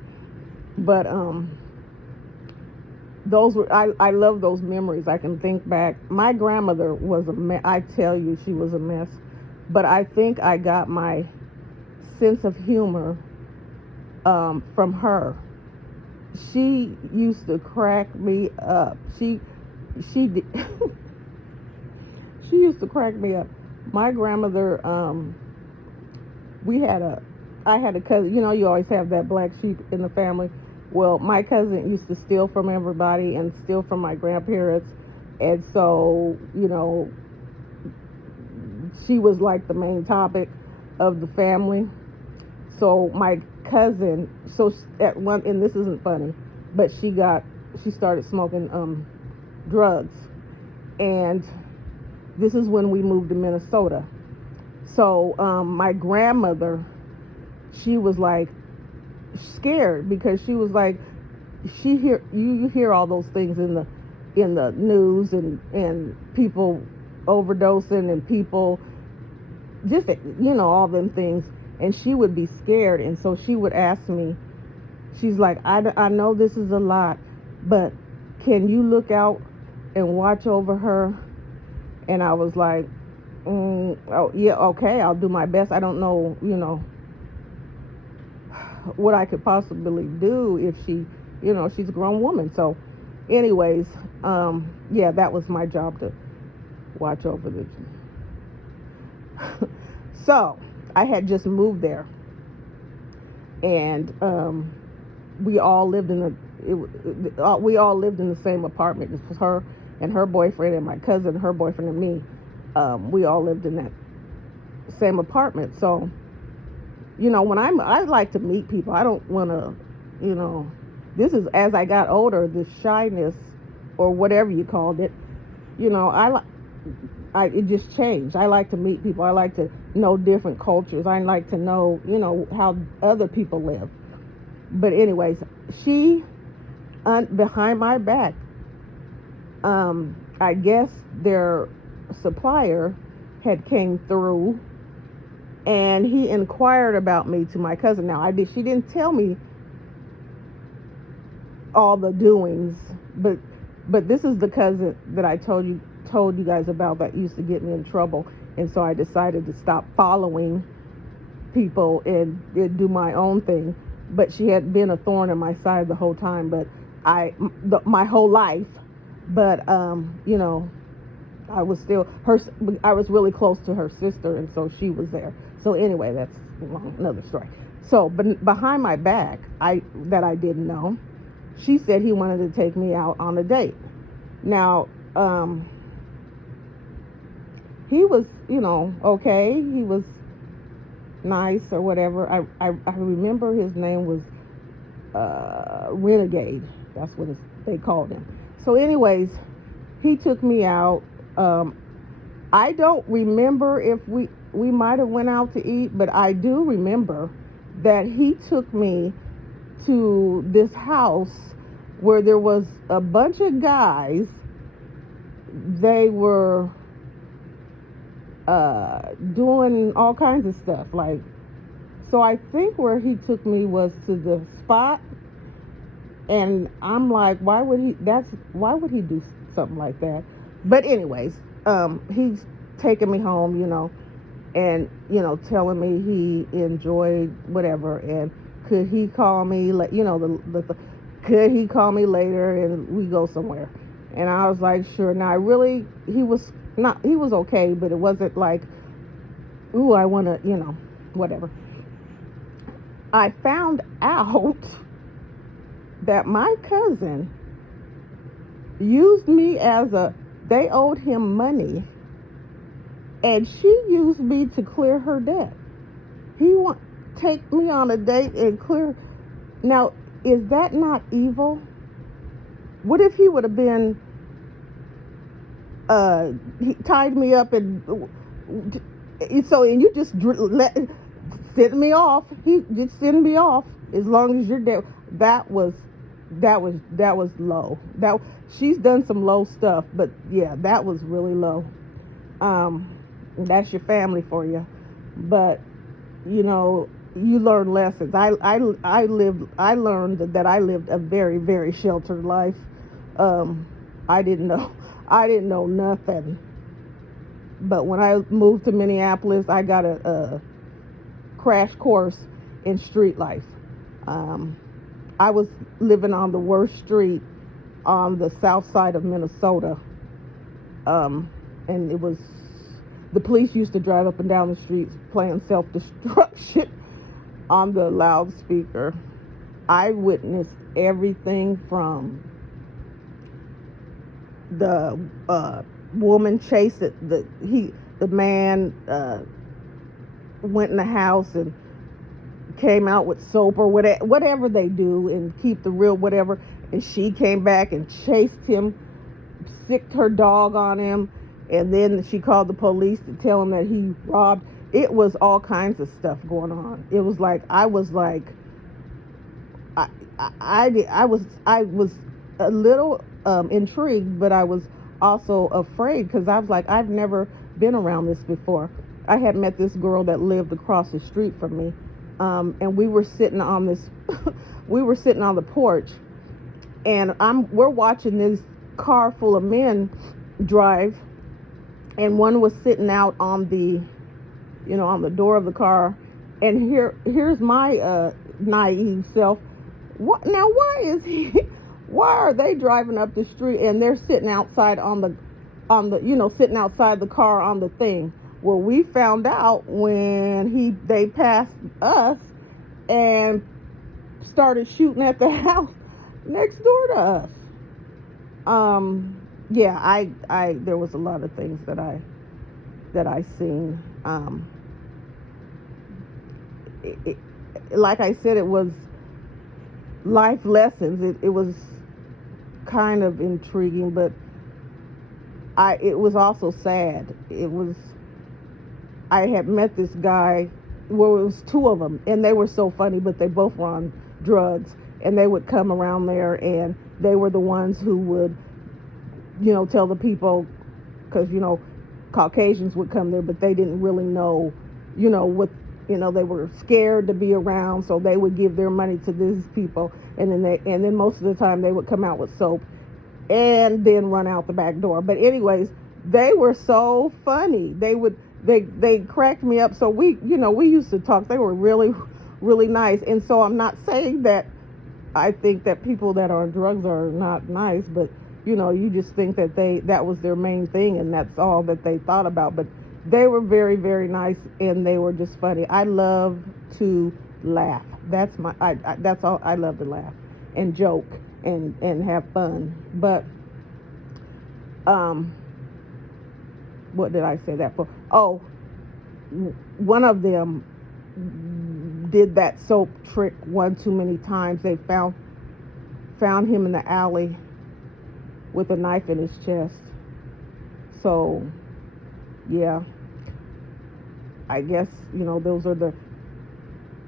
those were, I love those memories. I can think back. My grandmother was I tell you, she was a mess. But I think I got my sense of humor from her. She used to crack me up. She did. She used to crack me up. My grandmother, I had a cousin. You always have that black sheep in the family. Well, my cousin used to steal from everybody and steal from my grandparents. And so, she was like the main topic of the family. So my cousin, and this isn't funny, but she started smoking drugs. And this is when we moved to Minnesota. So my grandmother, she was like scared, because she was like, you hear all those things in the news, and people overdosing, and people just, all them things. And she would be scared, and so she would ask me, she's like, I know this is a lot, but can you look out and watch over her? And I was like, oh yeah, okay, I'll do my best. I don't know, what I could possibly do if she, she's a grown woman. So anyways, yeah, that was my job, to watch over the so I had just moved there, and we all lived in the same apartment. It was her and her boyfriend, and my cousin, her boyfriend, and me. We all lived in that same apartment. So, when I like to meet people. I don't want to, this is as I got older, the shyness, or whatever you called it, you know, it just changed. I like to meet people. I like to know different cultures. I like to know, you know, how other people live. But anyways, she, behind my back, I guess their supplier had came through, and he inquired about me to my cousin. Now, she didn't tell me all the doings, but this is the cousin that I told you guys about that used to get me in trouble, and so I decided to stop following people and do my own thing. But she had been a thorn in my side the whole time, but my whole life. But you know, I was really close to her sister, and so she was there. So anyway, that's another story. So, but behind my back, that I didn't know, she said he wanted to take me out on a date. Now, he was, you know, okay. He was nice or whatever. I remember his name was Renegade. That's what they called him. So anyways, he took me out. I don't remember if we might have went out to eat, but I do remember that he took me to this house where there was a bunch of guys. They were doing all kinds of stuff, like, so I think where he took me was to the spot, and I'm like, why would he do something like that? But anyways, he's taking me home, you know, and, you know, telling me he enjoyed whatever, and could he call me, you know, could he call me later and we go somewhere. And I was like, sure. Now, he was okay, but it wasn't like, ooh, I want to, you know, whatever. I found out that my cousin used me they owed him money, and she used me to clear her debt. He take me on a date and clear. Now, is that not evil? What if he would have been, he tied me up and you just send me off. He just send me off as long as you're there. That was low. She's done some low stuff, but yeah, that was really low. That's your family for you. But you know, you learn lessons. I learned that I lived a very, very sheltered life. I didn't know nothing. But when I moved to Minneapolis, I got a crash course in street life. I was living on the worst street on the south side of Minnesota. And the police used to drive up and down the streets playing self-destruction on the loudspeaker. I witnessed everything from the woman chased it. The man went in the house and came out with soap or whatever they do and keep the real whatever. And she came back and chased him, sicked her dog on him, and then she called the police to tell him that he robbed. It was all kinds of stuff going on. It was like I was a little intrigued, but I was also afraid because I was like, I've never been around this before. I had met this girl that lived across the street from me, and we were sitting on the porch, and we're watching this car full of men drive, and one was sitting out on the door of the car, and here's my naive self. Why are they driving up the street and they're sitting outside sitting outside the car on the thing? Well, we found out when they passed us and started shooting at the house next door to us. Yeah, there was a lot of things that I seen. Like I said, it was life lessons. It was kind of intriguing, but it was also sad. I had met this guy. Well, it was two of them, and they were so funny, but they both were on drugs, and they would come around there, and they were the ones who would, tell the people, because Caucasians would come there, but they didn't really know, what, they were scared to be around, so they would give their money to these people, and then most of the time they would come out with soap, and then run out the back door. But anyways, they were so funny. They cracked me up. So we used to talk. They were really, really nice. And so I'm not saying that I think that people that are on drugs are not nice, but you just think that that was their main thing, and that's all that they thought about. But they were very, very nice, and they were just funny. I love to laugh. That's all. I love to laugh and joke and have fun. But what did I say that for? Oh, one of them did that soap trick one too many times. They found him in the alley with a knife in his chest. So yeah, I guess those are the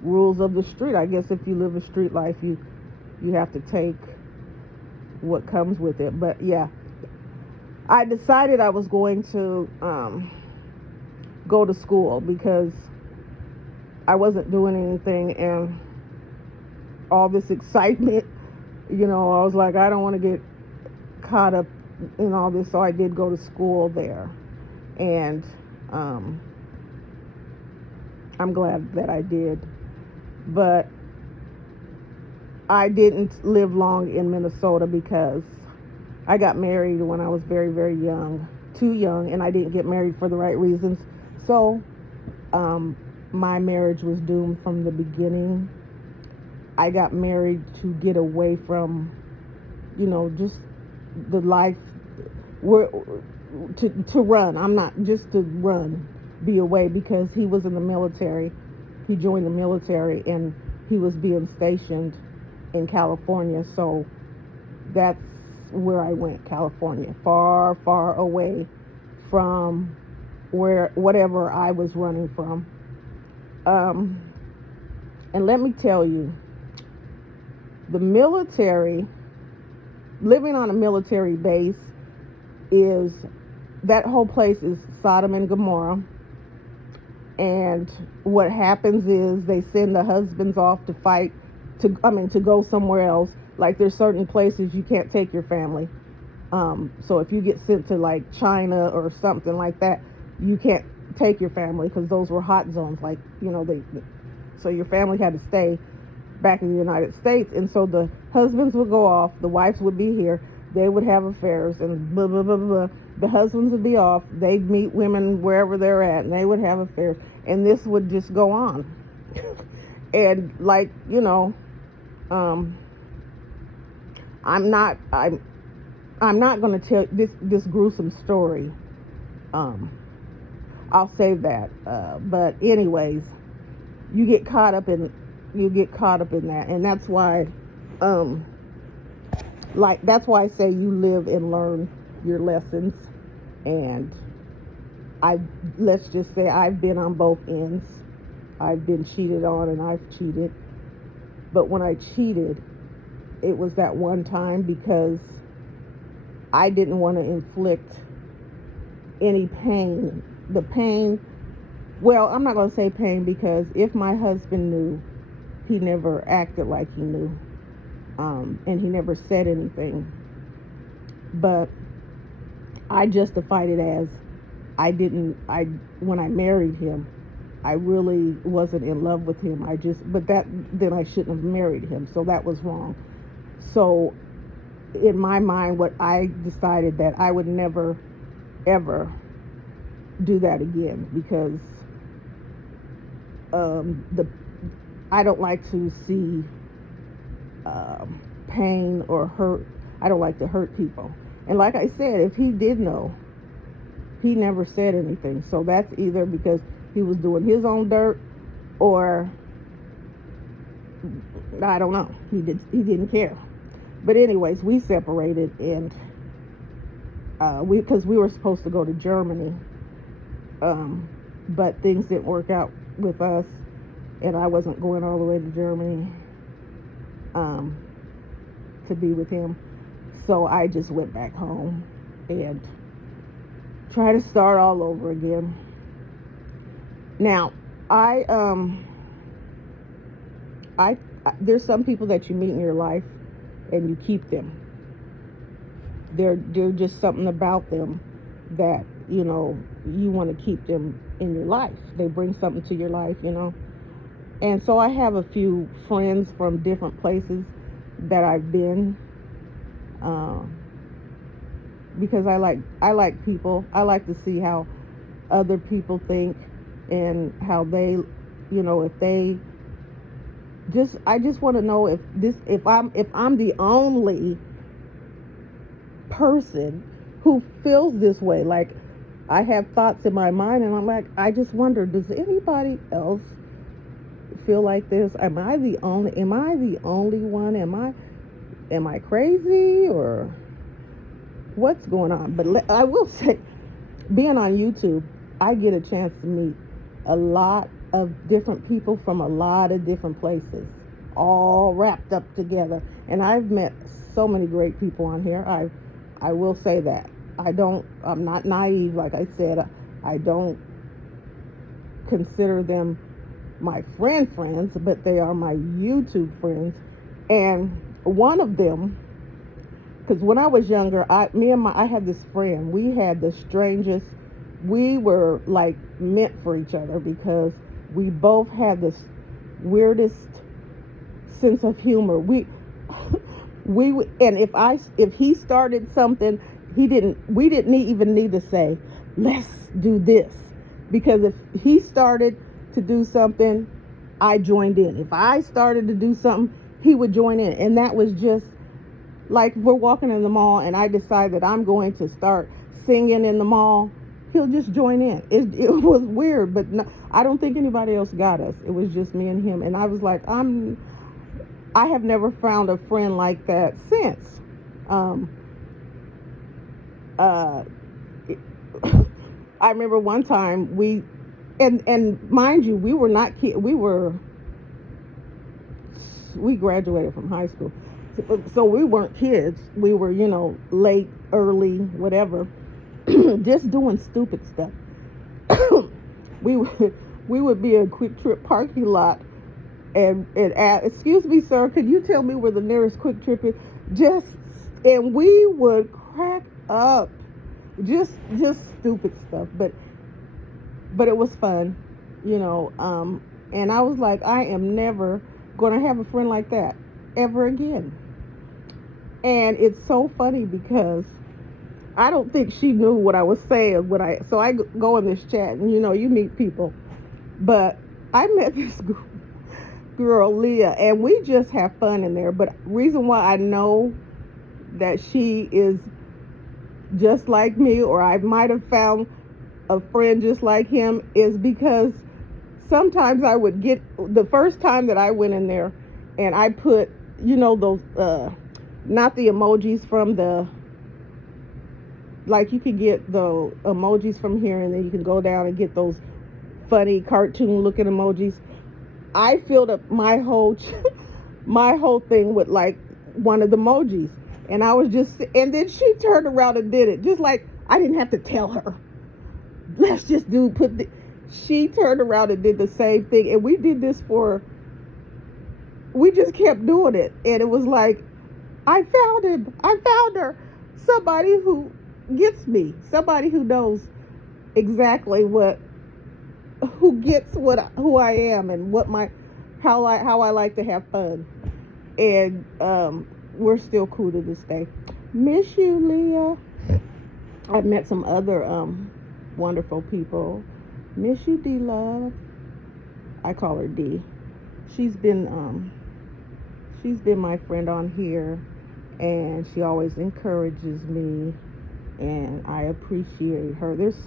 rules of the street. I guess if you live a street life, you have to take what comes with it. But yeah, I decided I was going to go to school because I wasn't doing anything, and all this excitement, I was like, I don't want to get caught up in all this. So I did go to school there, and I'm glad that I did. But I didn't live long in Minnesota because I got married when I was very, very young, too young, and I didn't get married for the right reasons. So my marriage was doomed from the beginning. I got married to get away from, just the life to run. I'm not just to run, be away, because he was in the military. He joined the military, and he was being stationed in California. So that's where I went, California, far, far away from whatever I was running from. And let me tell you, the military, living on a military base, that whole place is Sodom and Gomorrah. And what happens is they send the husbands off to fight, to go somewhere else. Like, there's certain places you can't take your family. So if you get sent to like China or something like that, you can't take your family, because those were hot zones. Like, so your family had to stay back in the United States. And so the husbands would go off, the wives would be here, they would have affairs, and blah, blah, blah, blah. The husbands would be off, they'd meet women wherever they're at, and they would have affairs. And this would just go on. And like, I'm not going to tell this gruesome story. I'll save that. But anyways, you get caught up in that, and that's why, that's why I say you live and learn your lessons. And let's just say I've been on both ends. I've been cheated on, and I've cheated. But when I cheated, it was that one time because I didn't want to inflict any pain. The pain, well, I'm not going to say pain, because if my husband knew, he never acted like he knew. And he never said anything. But I justified it as when I married him, I really wasn't in love with him. Then I shouldn't have married him. So that was wrong. So in my mind, what I decided that I would never, ever do that again, because I don't like to see pain or hurt. I don't like to hurt people. And like I said, if he did know, he never said anything. So that's either because he was doing his own dirt, or I don't know. He didn't care. But anyways, we separated, and because we were supposed to go to Germany, but things didn't work out with us, and I wasn't going all the way to Germany to be with him. So I just went back home and tried to start all over again. Now, I there's some people that you meet in your life and you keep them. They're just something about them that, you know, you want to keep them in your life. They bring something to your life, you know. And so I have a few friends from different places that I've been, because I like people. I like to see how other people think and how they, you know, if they just, I just want to know if I'm the only person who feels this way. Like, I have thoughts in my mind and I'm like, I just wonder, does anybody else feel like this? Am I the only one? Am I crazy, or what's going on? But I will say, being on YouTube, I get a chance to meet a lot of different people from a lot of different places, all wrapped up together. And I've met so many great people on here. I will say that. I'm not naive. Like I said, I don't consider them my friends, but they are my YouTube friends. And one of them, because when I was younger, I had this friend. We had the strangest. We were like meant for each other because we both had this weirdest sense of humor. We and if he started something, we didn't even need to say, let's do this, because if he started to do something, I joined in. If I started to do something, he would join in. And that was just like, we're walking in the mall and I decide that I'm going to start singing in the mall, he'll just join in. It was weird, but no, I don't think anybody else got us. It was just me and him. And I was like, I have never found a friend like that since. I remember one time and mind you, we were not kids. We graduated from high school, so we weren't kids. We were, you know, late, early, whatever, just doing stupid stuff. we would be in Quick Trip parking lot and ask, excuse me, sir, could you tell me where the nearest Quick Trip is? And we would crack up, just stupid stuff, but it was fun, you know. And I was like, I am never going to have a friend like that ever again. And it's so funny because I don't think she knew what I was saying so I go in this chat and, you know, you meet people. But I met this girl, Leah, and we just have fun in there. But reason why I know that she is just like me, or I might have found a friend just like him, is because sometimes I would get, the first time that I went in there and I put, you know, those not the emojis from the, like, you could get the emojis from here and then you can go down and get those funny cartoon looking emojis. I filled up my whole my whole thing with like one of the emojis, and I was just, and then she turned around and did it, just like I didn't have to tell her, let's just she turned around and did the same thing, and we did this we just kept doing it, and it was like, I found her, somebody who gets me, somebody who knows exactly who gets who I am and how I like to have fun. And we're still cool to this day. Miss you, Leah. I've met some other wonderful people. Miss you, D Love. I call her D. She's been my friend on here, and she always encourages me, and I appreciate her. There's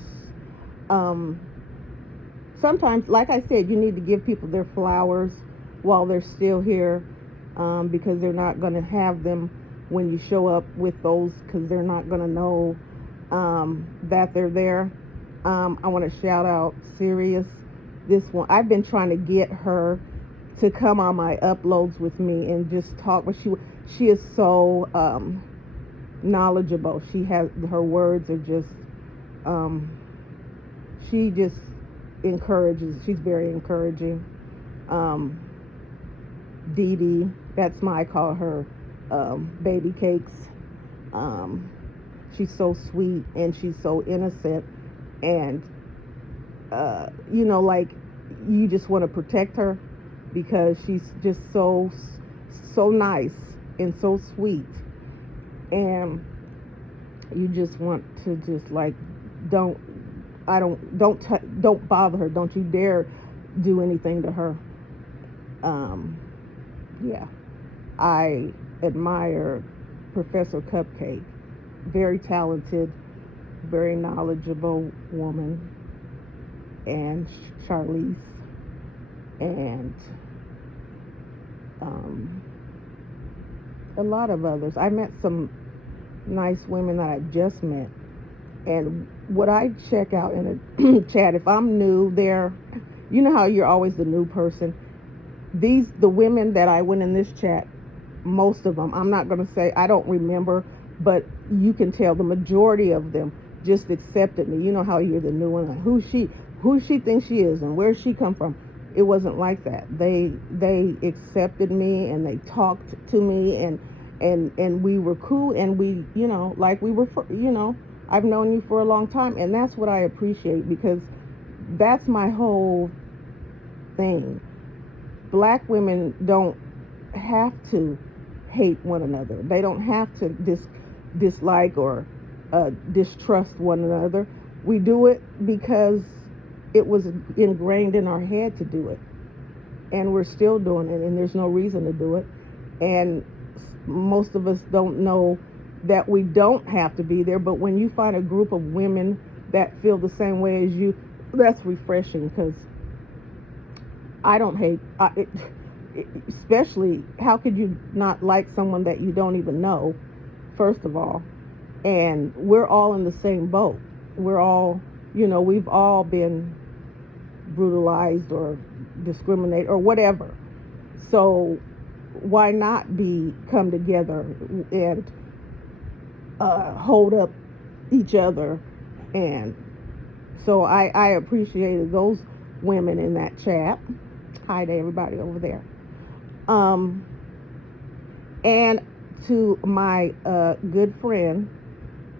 sometimes, like I said, you need to give people their flowers while they're still here, because they're not going to have them when you show up with those, because they're not going to know that they're there. I want to shout out Sirius. This one, I've been trying to get her to come on my uploads with me and just talk. But she is so knowledgeable. She has her words are just um, she just encourages. She's very encouraging. Um, Dee Dee, that's my I call her baby cakes. Um, she's so sweet and she's so innocent and like you just want to protect her because she's just so nice and so sweet, and you just want to just like don't don't bother her. Don't you dare do anything to her. Um, yeah, I admire Professor Cupcake. Very talented, very knowledgeable woman, and Charlize, and um, a lot of others. I met some nice women that I just met, and what I check out in a chat, if I'm new there, you know how you're always the new person. The women that I went in this chat, most of them, I'm not going to say I don't remember, but you can tell the majority of them just accepted me. You know how you're the new one, like, who she thinks she is and where she come from. It wasn't like that. They accepted me and they talked to me, and we were cool, and we, like we were, I've known you for a long time, and that's what I appreciate, because that's my whole thing. Black women don't have to hate one another. They don't have to dislike or distrust one another. We do it because it was ingrained in our head to do it, and we're still doing it, and there's no reason to do it. And most of us don't know that we don't have to be there, but when you find a group of women that feel the same way as you, that's refreshing, because I don't hate especially, how could you not like someone that you don't even know, first of all? And we're all in the same boat. We're all, we've all been brutalized or discriminated or whatever. So why not come together and hold up each other? And so I appreciated those women in that chat. Hi to everybody over there. And to my good friend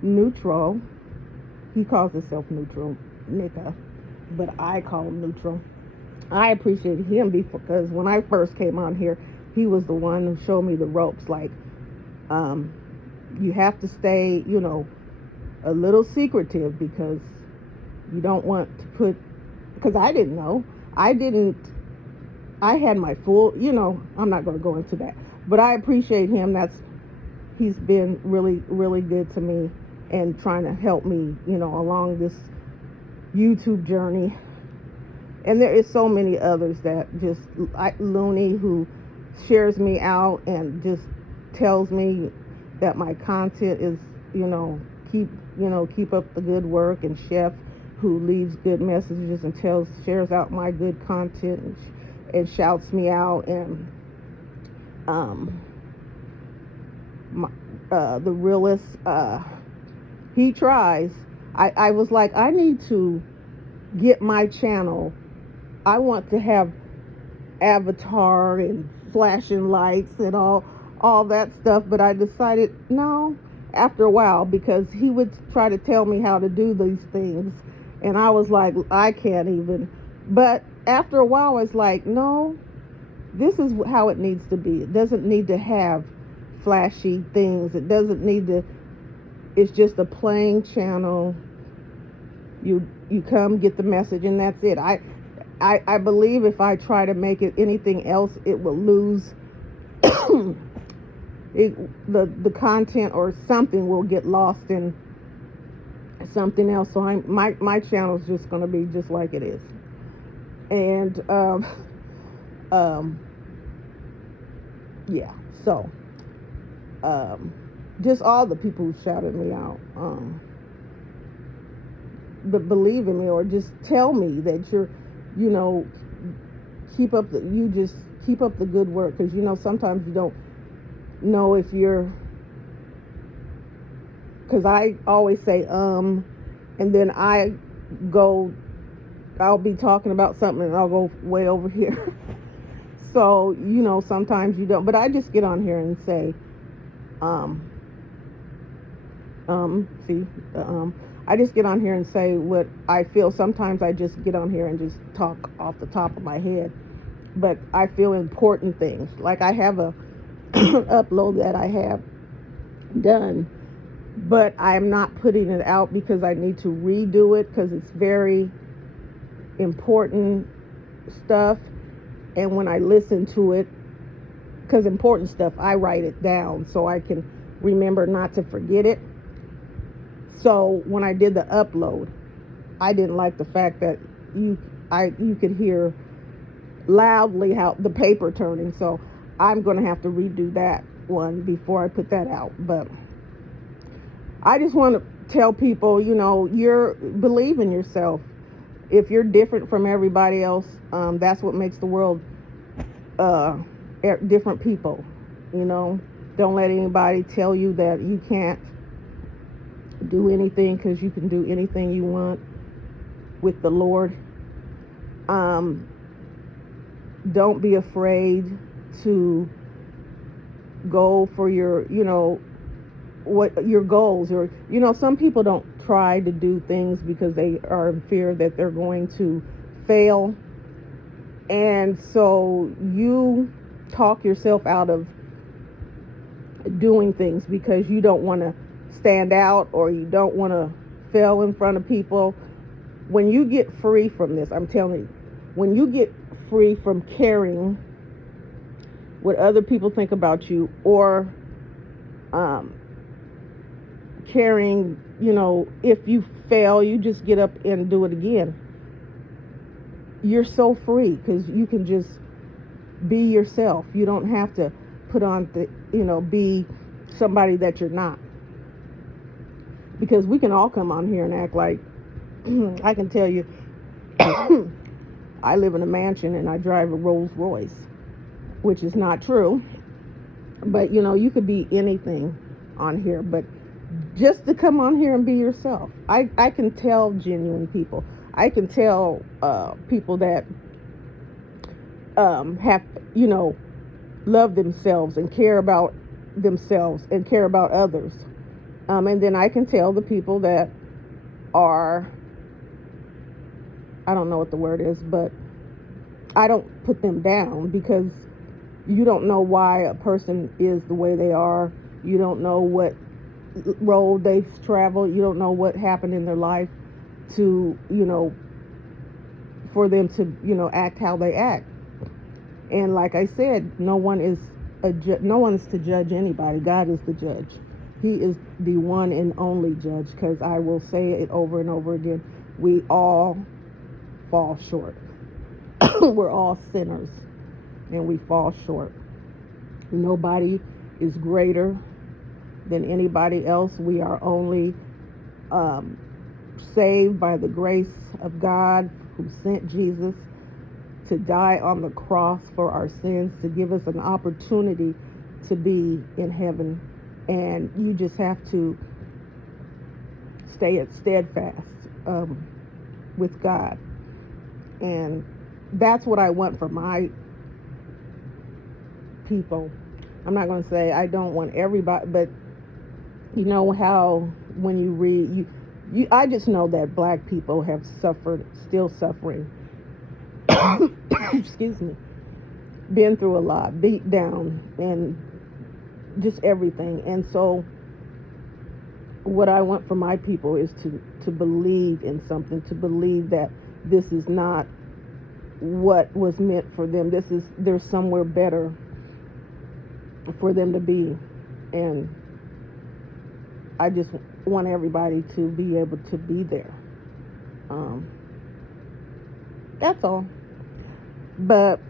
Neutral, he calls himself Neutral Nika, but I call him Neutral. I appreciate him because when I first came on here, he was the one who showed me the ropes. Like, you have to stay, a little secretive, because you don't want to put. Because I didn't know. I had my full. I'm not going to go into that. But I appreciate him. He's been really, really good to me and trying to help me, along this YouTube journey. And there is so many others that just, Looney, who shares me out and just tells me that my content is, keep up the good work, and Chef, who leaves good messages and shares out my good content and shouts me out, and the realist, he tries. I was like, I need to get my channel. I want to have avatar and flashing lights and all that stuff, but I decided no, after a while, because he would try to tell me how to do these things, and I was like, I can't even. But after a while, it's like, no, this is how it needs to be. It doesn't need to have flashy things. It doesn't need to. It's just a plain channel. You come, get the message, and that's it. I believe if I try to make it anything else, it will lose the content, or something will get lost in something else. So my channel is just going to be just like it is. And yeah, so just all the people who shouted me out, believe in me, or just tell me that you're, you know, keep up the good work, because sometimes you don't know if you're, because I always say and then I'll be talking about something and I'll go way over here. So sometimes you don't, but I just get on here and say see I just get on here and say what I feel. Sometimes I just get on here and just talk off the top of my head, but I feel important things. Like I have a upload that I have done, but I'm not putting it out because I need to redo it, because it's very important stuff. And when I listen to it, because important stuff, I write it down so I can remember not to forget it. So when I did the upload, I didn't like the fact that you could hear loudly how the paper turning. So I'm going to have to redo that one before I put that out. But I just want to tell people, believe in yourself. If you're different from everybody else, that's what makes the world different people. Don't let anybody tell you that you can't do anything, because you can do anything you want with the Lord. Don't be afraid to go for your, what your goals, or some people don't try to do things because they are in fear that they're going to fail, and so you talk yourself out of doing things because you don't want to stand out, or you don't want to fail in front of people. When you get free from this, I'm telling you, when you get free from caring what other people think about you, or caring, if you fail, you just get up and do it again. You're so free, because you can just be yourself. You don't have to put on be somebody that you're not, because we can all come on here and act like I can tell you I live in a mansion and I drive a Rolls Royce, which is not true. But you could be anything on here, but just to come on here and be yourself. I can tell genuine people. I can tell people that have love themselves and care about themselves and care about others. And then I can tell the people that are, I don't know what the word is, but I don't put them down, because you don't know why a person is the way they are. You don't know what road they've traveled. You don't know what happened in their life to, for them to, act how they act. And like I said, no one's to judge anybody. God is the judge. He is the one and only judge, because I will say it over and over again. We all fall short. We're all sinners, and we fall short. Nobody is greater than anybody else. We are only saved by the grace of God, who sent Jesus to die on the cross for our sins, to give us an opportunity to be in heaven. And you just have to stay steadfast with God. And that's what I want for my people. I'm not going to say I don't want everybody, but you know how when you read, I just know that black people have suffered, still suffering. Excuse me. Been through a lot, beat down, and just everything. And so what I want for my people is to believe in something, to believe that this is not what was meant for them. There's somewhere better for them to be. And I just want everybody to be able to be there. That's all. But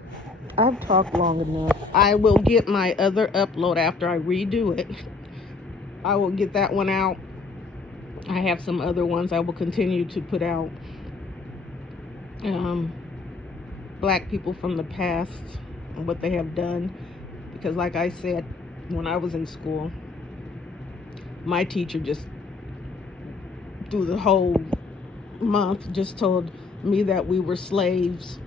I've talked long enough. I will get my other upload after I redo it. I will get that one out I have some other ones I will continue to put out. Um, Black people from the past and what they have done. Because, like I said, when I was in school, my teacher just, through the whole month, just told me that we were slaves